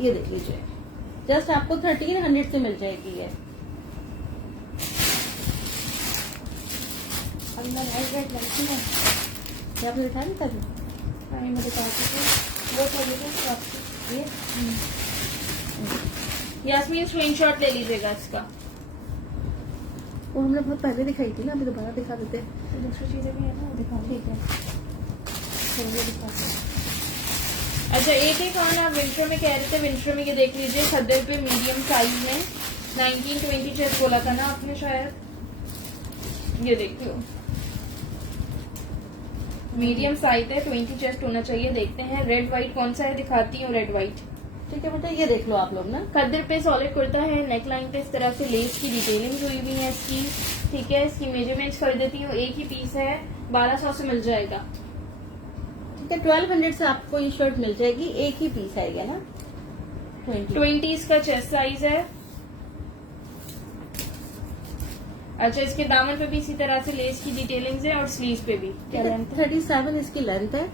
ये देख लीजिए, जस्ट आपको 1300 से मिल जाएगी ये। अंदर हाइड्रेट लगती है, ये आपने दिखा नहीं कभी? मैं दिखा चुकी हूँ। वो खरीदो ये यास्मीन, स्क्रीनशॉट ले लीजिएगा इसका। वो हमने बहुत पहले दिखाई थी ना, अभी दोबारा दिखा देते हैं। तो दूसरी चीजें भी है ना, वो दिखा। ठीक है, चलिए दिखाते हैं। अच्छा, एक ही खान आप विंटर में कह रहे थे, विंटर में ये देख लीजिए खद्दर पे मीडियम साइज में 19-20 चेस्ट बोला था ना आपने शायद। ये देखियो मीडियम साइज है, 20 चेस्ट होना चाहिए। देखते हैं रेड व्हाइट कौन सा है, दिखाती हूँ रेड व्हाइट। ठीक है बेटा, ये देख लो आप लोग ना। खद्दर पे सॉलिड कुर्ता है, नेक लाइन पे इस तरह से लेस की डिटेलिंग हुई हुई है इसकी। ठीक है, इसकी मेजरमेंट्स कर देती हूँ। एक ही पीस है, 1200 से मिल जाएगा। ठीक है, 1200 से आपको ये शर्ट मिल जाएगी। एक ही पीस है ये ना। 20 इसका चेस्ट साइज है। अच्छा, इसके दामन पे भी इसी तरह से लेस की डिटेलिंग्स है और स्लीव पे भी। क्या लेंथ है? 37 इसकी लेंथ है।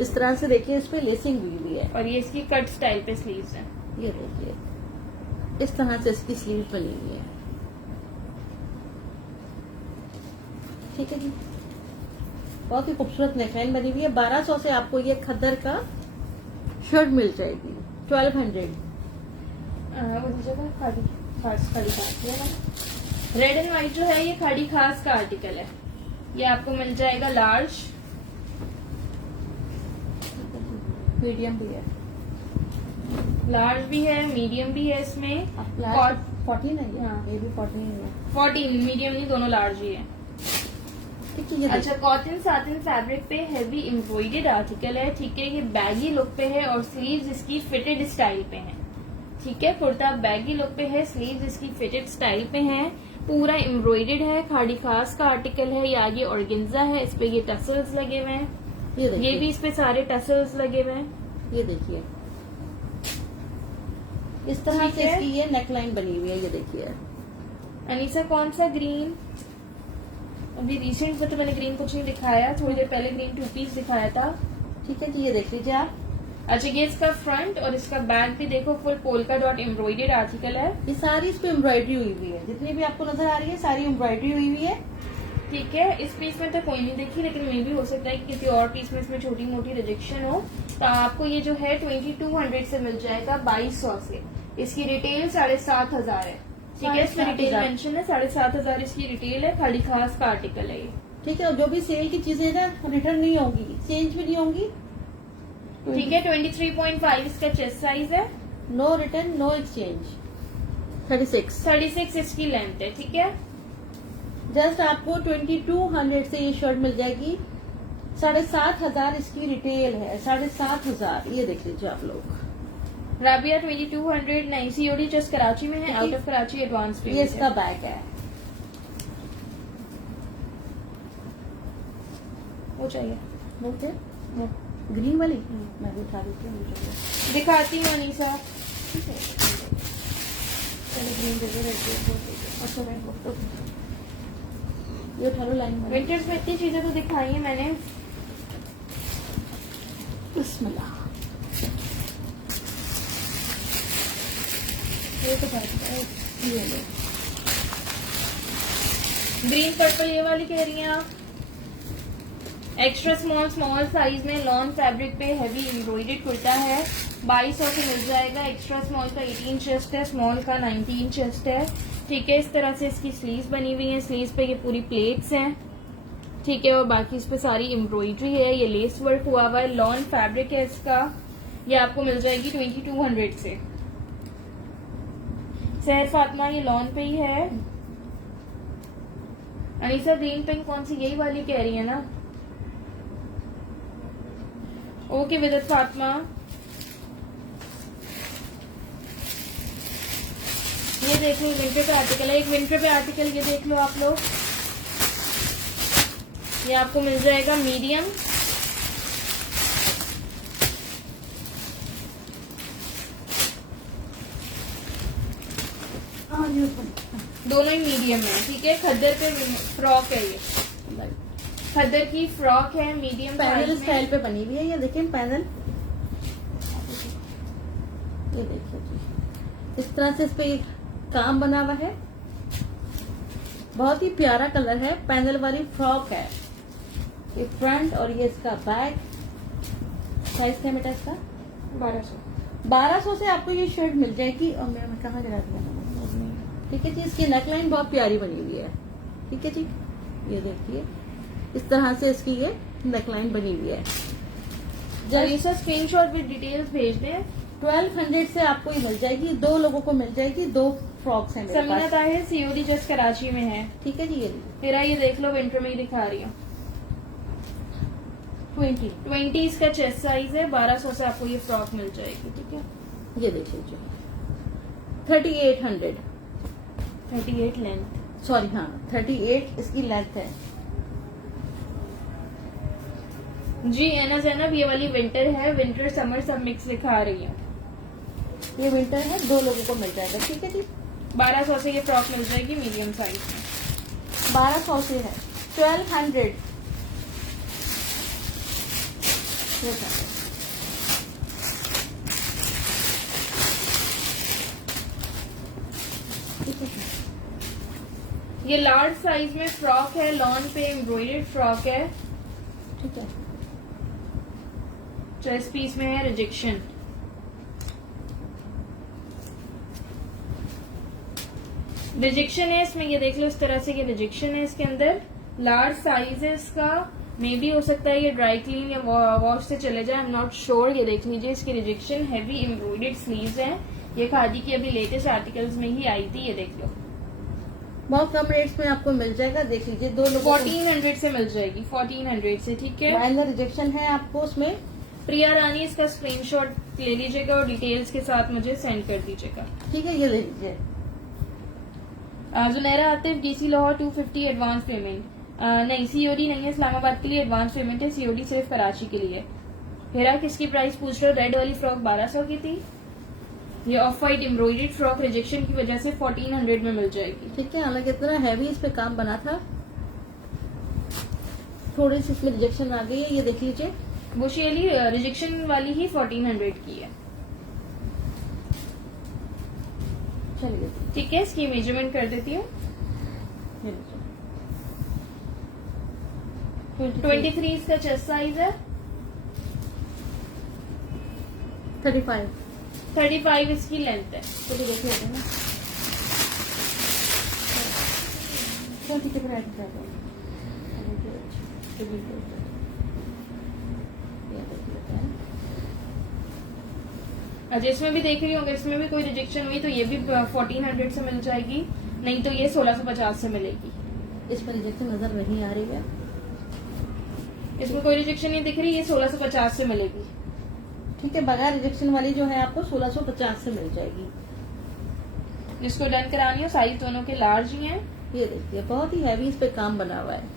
इस तरह से देखिए, इस पे लेसिंग हुई हुई है। और ये इसकी कट स्टाइल पे स्लीव्स है। ये देखिए, इस तरह से इसकी स्लीव बनी हुई है। ठीक है जी, बहुत ही खूबसूरत नेकलाइन बनी हुई है। 1200 से आपको ये खद्दर का शर्ट मिल जाएगी। 1200। वो जगह खाड़ी खास है ना। रेड एंड व्हाइट जो है ये खाड़ी खास का आर्टिकल है। ये आपको मिल जाएगा लार्ज, मीडियम भी है, लार्ज भी है, मीडियम भी है इसमें। 14 है ये। हाँ। ये भी 14 है। 14 मीडियम नहीं, दोनों लार्ज ही है। ठीक है, ये अच्छा, कॉटन साटिन फैब्रिक पे हैवी एम्ब्रॉयडर्ड आर्टिकल है, ठीक है। ये बैगी लुक पे है और स्लीव्स इसकी फिटेड स्टाइल पे है, ठीक है। कुर्ता बैगी लुक पे है, स्लीव्स इसकी फिटेड स्टाइल पे है, पूरा एम्ब्रॉयडर्ड है, खाड़ी खास का आर्टिकल है। ये आगे ऑर्गेन्जा है, इस पे ये टसल्स लगे हुए हैं, ये देखिए, ये भी इस पे सारे टसल्स लगे हुए हैं, ये देखिए इस तरह ठीक से है। इसकी ये नेकलाइन बनी हुई है, ये देखिए। अनीसा कौन सा ग्रीन? अभी रिसेंट में तो मैंने ग्रीन कुछ नहीं दिखाया, थोड़ी देर पहले ग्रीन 2 पीस दिखाया था। ठीक है जी, ये देख लीजिए आप। अच्छा, ये इसका फ्रंट और इसका बैक भी देखो, full polka dot embroidered article है, ये सारी इस पे एम्ब्रॉयडरी हुई हुई है, जितनी भी आपको नजर आ रही है सारी एम्ब्रॉयडरी हुई हुई है। ठीक है। इस पीस में तो कोई नहीं देखी, लेकिन मे भी हो सकता है कि किसी और पीस में इसमें छोटी मोटी रिजेक्शन हो। तो आपको ये जो है 2200 से मिल जाएगा 2200 से। इसकी रिटेल 7500 है, ठीक है। इसमें रिटेल 7,500 मेंशन है, 7500 इसकी रिटेल है, खाड़ी खास का आर्टिकल है ये। ठीक है, और जो भी सेल की चीजें ना रिटर्न नहीं होंगी, चेंज भी नहीं होंगी। ठीक है। 23.5 इसका चेस्ट साइज है, नो रिटर्न नो एक्सचेंज। 36 36 इसकी लेंथ है, ठीक है। जस्ट आपको 2200 से ये शर्ट मिल जाएगी। 7500 इसकी रिटेल है, 7500। ये देख लीजिए आप लोग। राबिया 2200 9 COD जस्ट कराची में है, आउट ऑफ कराची एडवांस ये इसका बैग है, वो चाहिए, ओके। ग्रीन वाली मैं भी उठा देती हूँ, मुझे दिखाती हूँ अनीसा। पहले ग्रीन दे दो, रेड दे दो। अच्छा मैं ये उठा लो लाइन वाली। विंटर्स में इतनी चीजें तो दिखाई है मैंने। बिस्मिल्लाह। ये तो है। ये लो। ग्रीन पर्पल ये वाली कह रही हैं आप? एक्स्ट्रा स्मॉल साइज में लॉन फैब्रिक पे हैवी एम्ब्रॉयडर्ड कुर्ता है, 2200 से मिल जाएगा। एक्स्ट्रा स्मॉल का 18 चेस्ट है, स्मॉल का 19 चेस्ट है, ठीक है। इस तरह से इसकी स्लीव्स बनी हुई है, स्लीव्स पे ये पूरी प्लेट्स हैं, ठीक है। और बाकी इस पे सारी एम्ब्रॉयडरी है, ये लेस वर्क हुआ हुआ है, लॉन फैब्रिक है इसका। ये आपको मिल जाएगी 2200 से। सहर फातिमा ये लॉन पे ही है। अनीसा ग्रीन पिंक कौन सी? यही वाली कह रही है ना? ओके विदत फातिमा, ये देख लो विंटर का आर्टिकल है, एक विंटर पे आर्टिकल ये देख लो आप लोग। ये आपको मिल जाएगा मीडियम, दोनों ही मीडियम है, ठीक है। खद्दर पे फ्रॉक है, ये खद्दर की फ्रॉक है, मीडियम पैनल स्टाइल पे बनी हुई है, ये देखिए पैनल। ये देखिए जी, इस तरह से इस पे काम बना हुआ है, बहुत ही प्यारा कलर है। पैनल वाली फ्रॉक है, ये फ्रंट और ये इसका बैक। साइज क्या बेटा इसका? 1200 से आपको ये शर्ट मिल जाएगी। और मैं कहाँ गिरा दिया, ठीक है जी। इसकी नेकलाइन बहुत प्यारी बनी हुई है, ठीक है जी। ये देखिए इस तरह से इसकी ये नेकलाइन बनी हुई है। जरीसा स्क्रीनशॉट विद डिटेल्स भेज दें। 1200 से आपको ये मिल जाएगी, 2 लोगों को मिल जाएगी। 2 फ्रॉक्स हैं मेरे समीना पास, ताहिर सीओडी जस्ट कराची में है, ठीक है जी। ये तेरा ये देख लो, विंटर में ही दिखा रही हूँ। 20 इसका चेस्ट साइज है, 1200 से आपको ये फ्रॉक मिल जाएगी, ठीक है। ये देख लीजिए 3800, 38 लेंथ। सॉरी हाँ 38 इसकी लेंथ है जी। एना जैनब ये वाली विंटर है, विंटर समर सब मिक्स दिखा रही हूँ। ये विंटर है, 2 लोगों को मिल जाएगा, ठीक है जी। 1200 से ये फ्रॉक मिल जाएगी मीडियम साइज में। 1200 से है 1200। ये लार्ज साइज में फ्रॉक है, लॉन पे एम्ब्रॉयडर्ड फ्रॉक है, ठीक है। चेस्ट पीस में है रिजेक्शन। रिजेक्शन है इसमें, ये देख लो इस तरह से, ये रिजेक्शन है इसके अंदर। लार्ज साइज है इसका, मे भी हो सकता है ये ड्राई क्लीन या वॉश से चले जाए, आई एम नॉट श्योर। ये देख लीजिए इसकी रिजेक्शन, हैवी एम्ब्रॉयडर्ड स्लीव्स हैं। ये खादी की अभी लेटेस्ट आर्टिकल्स में ही आई थी, ये देख लो। बहुत कम रेट्स में आपको मिल जाएगा। देख लीजिए, दो लोगों 1400 से मिल जाएगी, 1400 से, ठीक है। माइनर रिजेक्शन है आपको उसमें। प्रिया रानी, इसका स्क्रीनशॉट ले लीजिएगा और डिटेल्स के साथ मुझे सेंड कर दीजिएगा। ठीक है, ये ले लीजिए। Junaira Atif, DC Lahore 250 advance payment. नहीं, सीओडी नहीं है, इस्लामाबाद के लिए एडवांस पेमेंट है, सीओडी सिर्फ कराची के लिए। हेरा किसकी प्राइस पूछ रहे हो? रेड वाली फ्रॉक 1200 की थी। ये of white embroidered frock rejection की वजह से 1400 में मिल जाएगी। ठीक है, हालांकि इतना हैवी इस पे काम बना था, थोड़ी सी इसमें रिजेक्शन आ गई है। ये देख लीजिए, बुशियली रिजेक्शन वाली ही 1400 की है। चलिए ठीक है, इसकी मेजरमेंट कर देती हूँ। ये लीजिए। 23 इसका चेस्ट साइज है, 35। 35 इसकी लेंथ है। चलिए देखिए ना, चलो ठीक है, फिर ऐड कर दो। अच्छा, इसमें भी देख रही होंगे, इसमें भी कोई रिजेक्शन हुई तो ये भी 1400 से मिल जाएगी, नहीं तो ये 1650 से मिलेगी। इसमें रिजेक्शन नजर नहीं आ रही है। इसमें कोई रिजेक्शन नहीं दिख रही, ये 1650 से मिलेगी। ठीक है, बगैर रिजेक्शन वाली जो है आपको 1650 से मिल जाएगी। जिसको डन करानी हो, साइज दोनों के लार्ज ही हैं। ये देखिए, बहुत ही हैवी इस पे काम बना हुआ है।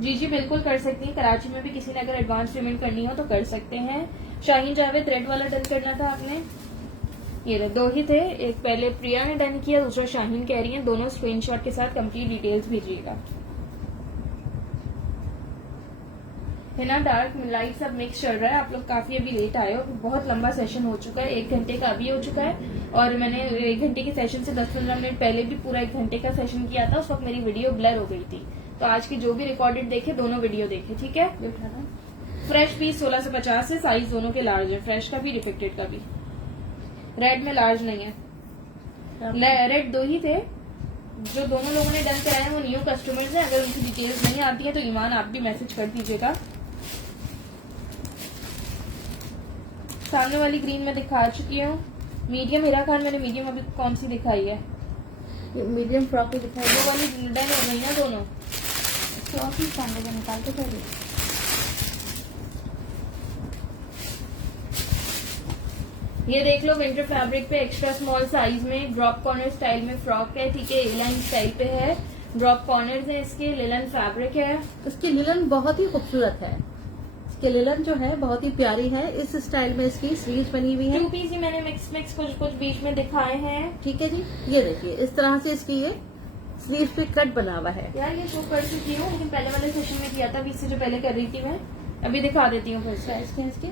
जी जी, बिल्कुल कर सकती हैं। कराची में भी किसी ने अगर एडवांस पेमेंट करनी हो तो कर सकते हैं। शाहीन जावेद, रेड वाला डन करना था आपने। ये दो ही थे, एक पहले प्रिया ने डन किया, दूसरा शाहीन कह रही है। दोनों स्क्रीनशॉट के साथ कंप्लीट डिटेल्स भेजिएगा। है ना, डार्क लाइट सब मिक्स चल रहा है। आप लोग काफी अभी लेट आए हो, बहुत लंबा सेशन हो चुका है, 1 घंटे का अभी हो चुका है। और मैंने 1 घंटे के सेशन से 10-15 मिनट पहले भी पूरा 1 घंटे का सेशन किया था। उस वक्त मेरी वीडियो ब्लर हो गई थी, तो आज की जो भी रिकॉर्डेड देखे, दोनों वीडियो देखे, ठीक है। फ्रेश पीस 1650 है, साइज दोनों के लार्ज है, फ्रेश का भी डिफेक्टेड का भी। रेड में लार्ज नहीं है, रेड 2 ही थे। जो दोनों लोगों ने डन कराया वो न्यू कस्टमर्स हैं। अगर उनकी डिटेल्स नहीं आती है तो ईमान आप भी मैसेज कर दीजिएगा। सामने वाली ग्रीन में दिखा चुकी हूँ। मीडियम, हीरा खान मैंने मीडियम अभी कौन सी दिखाई है? मीडियम फ्रॉक भी दिखाई वो वाली डन हो गई ना दोनों। फ्रॉक ही सामने का निकाल के पहले। ये देख लो, विंटर फैब्रिक पे एक्स्ट्रा स्मॉल साइज में ड्रॉप कॉर्नर स्टाइल में फ्रॉक है, ठीक है। ए लाइन स्टाइल पे है, ड्रॉप कॉर्नर्स है, इसके लिलन फैब्रिक है। इसकी लिलन बहुत ही खूबसूरत है। इसके लिलन जो है बहुत ही प्यारी है। इस स्टाइल में इसकी स्लीव्स बनी हुई है। 2 पीस ही मैंने मिक्स कुछ बीच में दिखाए हैं। ठीक है जी, ये देखिए, इस तरह से इसकी ये स्लीव्स पे कट बना हुआ है। यार ये शो कर चुकी हूँ, लेकिन पहले वाले सेशन में किया था, 20 से जो पहले कर रही थी मैं। अभी दिखा देती हूँ फिर से। प्राइस क्या है इसके?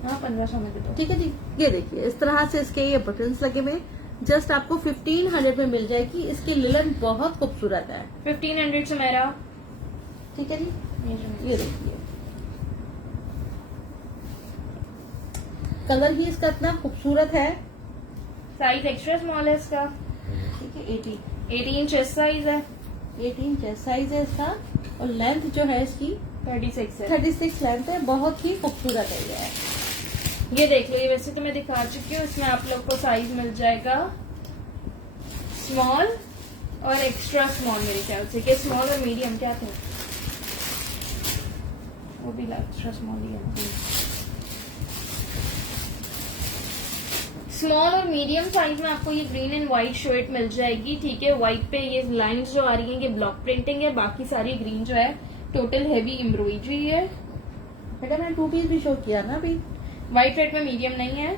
हाँ, 1500 में दे दो। ठीक है जी, ये देखिए, इस तरह से इसके ये बटन्स लगे हुए, जस्ट आपको 1500 में मिल जाएगी। इसकी लिलन बहुत खूबसूरत है। 1500 से मेरा। ठीक है जी, ये देखिए, कलर ही इसका इतना खूबसूरत है। साइज एक्स्ट्रा स्मॉल है इसका। ठीक है, 18 चेस्ट साइज है, 18 चेस्ट साइज है इसका। और लेंथ जो है इसकी 36 है। 36 लेंथ है। बहुत ही खूबसूरत है ये। ये देख लो, ये वैसे तो मैं दिखा चुकी हूँ। इसमें आप लोग को साइज मिल जाएगा स्मॉल और एक्स्ट्रा स्मॉल, मेरे ख्याल से। कि स्मॉल और मीडियम क्या थे? वो भी एक्स्ट्रा स्मॉल ही है। स्मॉल और मीडियम साइज में आपको ये ग्रीन एंड व्हाइट शर्ट मिल जाएगी, ठीक है। व्हाइट पे ये लाइंस जो आ रही हैं ये ब्लॉक प्रिंटिंग है, बाकी सारी ग्रीन जो है टोटल हैवी एम्ब्रॉयडरी है। बेटा मैंने 2 पीस भी शो किया ना अभी। व्हाइट रेड में मीडियम नहीं है,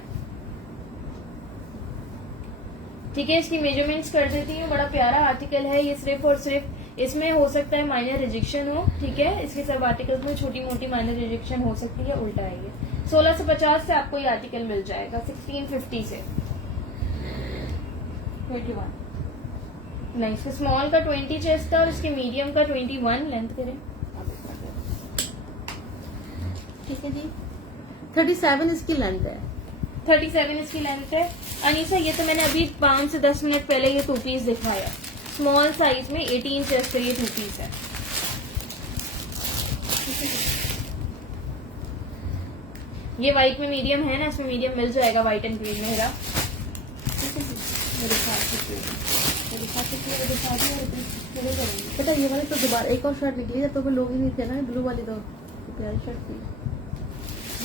ठीक है। इसकी मेजरमेंट्स कर देती हूँ। बड़ा प्यारा आर्टिकल है ये, सिर्फ और सिर्फ इसमें हो सकता है माइनर रिजेक्शन हो, ठीक है। इसके सब आर्टिकल्स में छोटी मोटी माइनर रिजेक्शन हो सकती है, उल्टा है ये। 1650 से आपको ये आर्टिकल मिल जाएगा, 1650 से। 21। नहीं, इसके स्मॉल का 20 चेस्ट था और इसके मीडियम का 21 लेंथ करें। ठीक है जी, 37 इसकी लेंथ है। 37 इसकी लेंथ है। अनीसा, ये तो मैंने अभी 5 से 10 मिनट पहले ये 2 पीस दिखाया। स्मॉल साइज में 18 चेस्ट का ये 2 पीस है। ये व्हाइट में मीडियम है ना, इसमें मीडियम मिल जाएगा व्हाइट एंड ग्रीन में। हेरा, मैं दिखा चुकी हूँ, मैं दिखा चुकी हूँ, दिखा दिया, रिपीट थोड़े करेंगे। पता है ये वाली तो दोबारा एक और शर्ट निकली है, तो वो लोग ही नहीं थे ना, ब्लू वाली तो प्यारी शर्ट थी,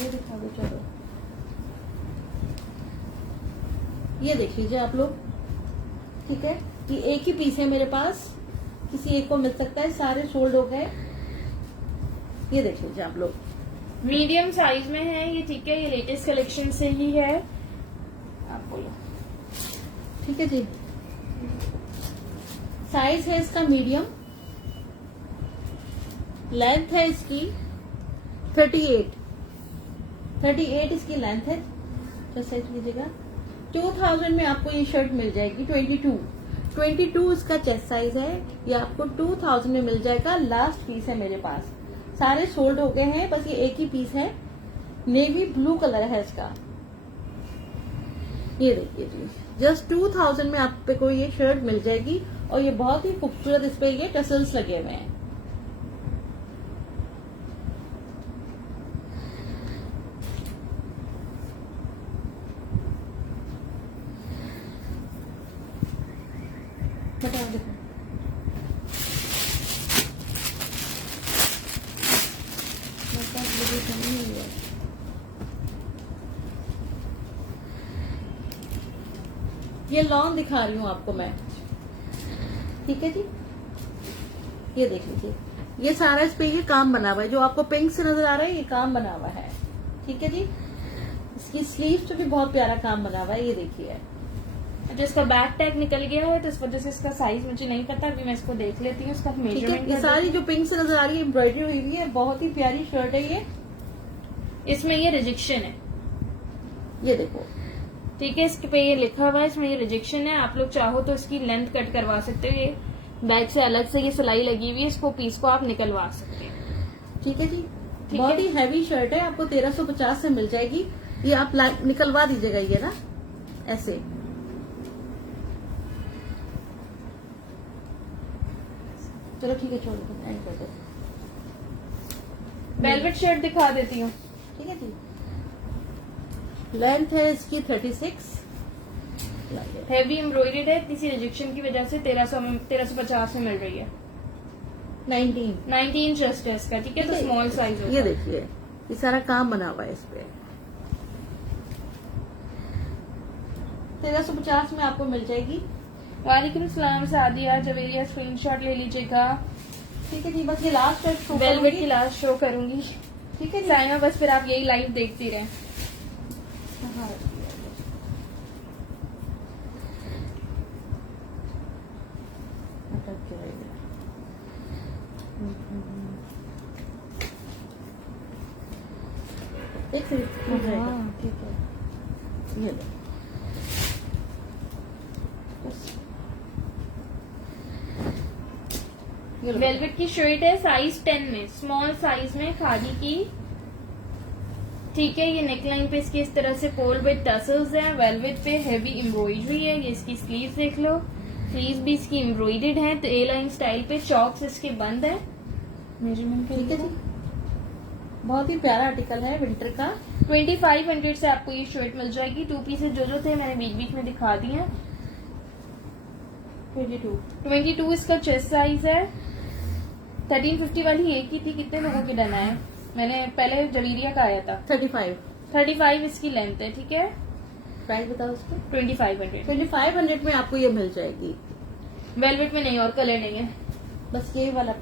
ये दिखा दो। चलो ये देख लीजिए आप लोग, ठीक है। ये एक ही पीस है मेरे पास, किसी एक को मिल सकता है, सारे सोल्ड हो गए। ये देख लीजिए आप लोग, मीडियम साइज में है ये, ठीक है। ये लेटेस्ट कलेक्शन से ही है, आप बोलो। ठीक है जी। साइज है इसका मीडियम, लेंथ है इसकी 38 इसकी लेंथ है। तो साइज लीजिएगा, 2000 में आपको ये शर्ट मिल जाएगी। 22 इसका चेस्ट साइज है, ये आपको 2000 में मिल जाएगा। लास्ट पीस है मेरे पास, सारे सोल्ड हो गए हैं, बस ये एक ही पीस है, नेवी ब्लू कलर है इसका। ये देखिए जी, जस्ट 2000 में आप पे को ये शर्ट मिल जाएगी, और ये बहुत ही खूबसूरत, इस पे ये टसल्स लगे हुए हैं। बता देखो, ये लॉन्ग दिखा रही हूँ आपको मैं, ठीक है जी। ये देख लीजिए, ये सारा इस पे ये काम बना हुआ है, जो आपको पिंक से नजर आ रहा है ये काम बना हुआ है, ठीक है जी। इसकी स्लीव्स पे भी बहुत प्यारा काम बना हुआ है, ये देखिए। जो इसका बैक टैग निकल गया है, तो इस वजह से इसका साइज मुझे नहीं पता, अभी मैं इसको देख लेती हूँ, इसका ठीक है, मेजरमेंट। ये सारी जो पिंक से नजर आ रही है एम्ब्रॉयडरी हुई हुई है, बहुत ही प्यारी शर्ट है ये। इसमें ये रिजेक्शन है, ये देखो, ठीक है। इसके पे ये लिखा हुआ है, इसमें ये रिजेक्शन है। आप लोग चाहो तो इसकी लेंथ कट करवा सकते हो, ये बैक से अलग से ये सिलाई लगी हुई है, इसको पीस को आप निकलवा सकते हैं, ठीक है जी। ठीक बहुत है। ही हैवी शर्ट है, आपको 1350 से मिल जाएगी। ये आप निकलवा दीजिएगा, ये ना ऐसे। चलो ठीक है, छोड़ दो, एंड कर दो। वेलवेट शर्ट दिखा देती हूँ। ठीक है जी। लेंथ है इसकी 36, हैवी एम्ब्रॉयडेड है, किसी रिजेक्शन की वजह से 1350 में मिल रही है। 19 जस्ट है इसका, ठीक है। तो स्मॉल साइज होगा। ये देखिए, ये सारा काम बना हुआ है इस पे। 1350 में आपको मिल जाएगी। वालेकुम सलाम सादिया जवेरिया, स्क्रीनशॉट ले लीजिएगा। ठीक है जी, बस ये लास्ट शर्ट शो वेलवेट की करूंगी। लास्ट शो करूंगी, ठीक है जी। साइमा, बस फिर आप यही लाइव देखती रहें। हाँ, अटक के रहेगा। एक सेकंड, हो जाएगा। ठीक है। ये लो। ये लो। वेलवेट की शर्ट है, साइज 10 में, स्मॉल साइज में, खादी की, ठीक है। ये नेकलाइन पे इसकी इस तरह से पोल विद टसल्स है, वेलवेट पे हैवी एम्ब्रॉयडरी है। ये इसकी स्लीव्स देख लो, स्लीव्स भी इसकी एम्ब्रॉयडेड है, तो ए लाइन स्टाइल पे चॉक्स इसके बंद है। मेजरमेंट ठीक है जी, बहुत ही प्यारा आर्टिकल है विंटर का। 2500 से आपको ये शर्ट मिल जाएगी। 2 पीसेज जो थे मैंने बीच बीच में दिखा दिए हैं। 22 इसका चेस्ट साइज है। 1350 वाली एक ही थी, कितने लोगों की डना है? मैंने पहले जवीरिया का आया था। 35 इसकी लेंथ है, ठीक है। प्राइस बताओ उसका। 2500 2500 में आपको ये मिल जाएगी। वेलवेट में नहीं और कलर नहीं है। बस ये वाला।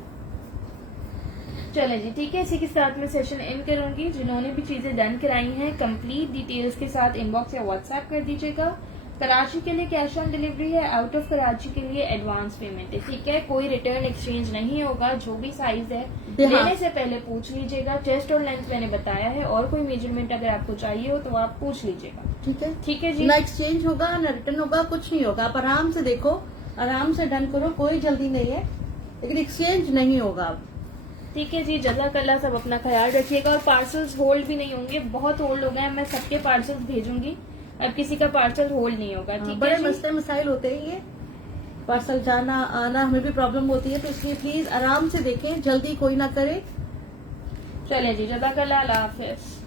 चले जी, ठीक है। इसी के साथ मैं सेशन एंड करूंगी। जिन्होंने भी चीजें डन कराई हैं कंप्लीट डिटेल्स के साथ इनबॉक्स या व्हाट्सएप कर दीजिएगा। कराची के लिए कैश ऑन डिलीवरी है, आउट ऑफ कराची के लिए एडवांस पेमेंट है, ठीक है। कोई रिटर्न एक्सचेंज नहीं होगा। जो भी साइज है लेने से पहले पूछ लीजिएगा। चेस्ट और लेंथ मैंने बताया है, और कोई मेजरमेंट अगर आपको चाहिए हो तो आप पूछ लीजिएगा, ठीक है। ठीक है जी। ना एक्सचेंज होगा ना रिटर्न होगा, कुछ नहीं होगा। आप आराम से देखो, आराम से डन करो, कोई जल्दी नहीं है, लेकिन एक्सचेंज नहीं होगा। ठीक है जी, जज़ाकल्लाह। सब अपना ख्याल रखिएगा। और पार्सल्स होल्ड भी नहीं होंगे, बहुत होल्ड हो गए हैं। मैं सबके पार्सल्स भेजूंगी, अब किसी का पार्सल होल्ड नहीं होगा, ठीक है। बड़े जी? मसले मसाइल होते हैं, ये पार्सल जाना आना हमें भी प्रॉब्लम होती है, तो इसलिए प्लीज आराम से देखें, जल्दी कोई ना करे। चले जी, जज़ाकल्लाह, अल्लाह हाफिज।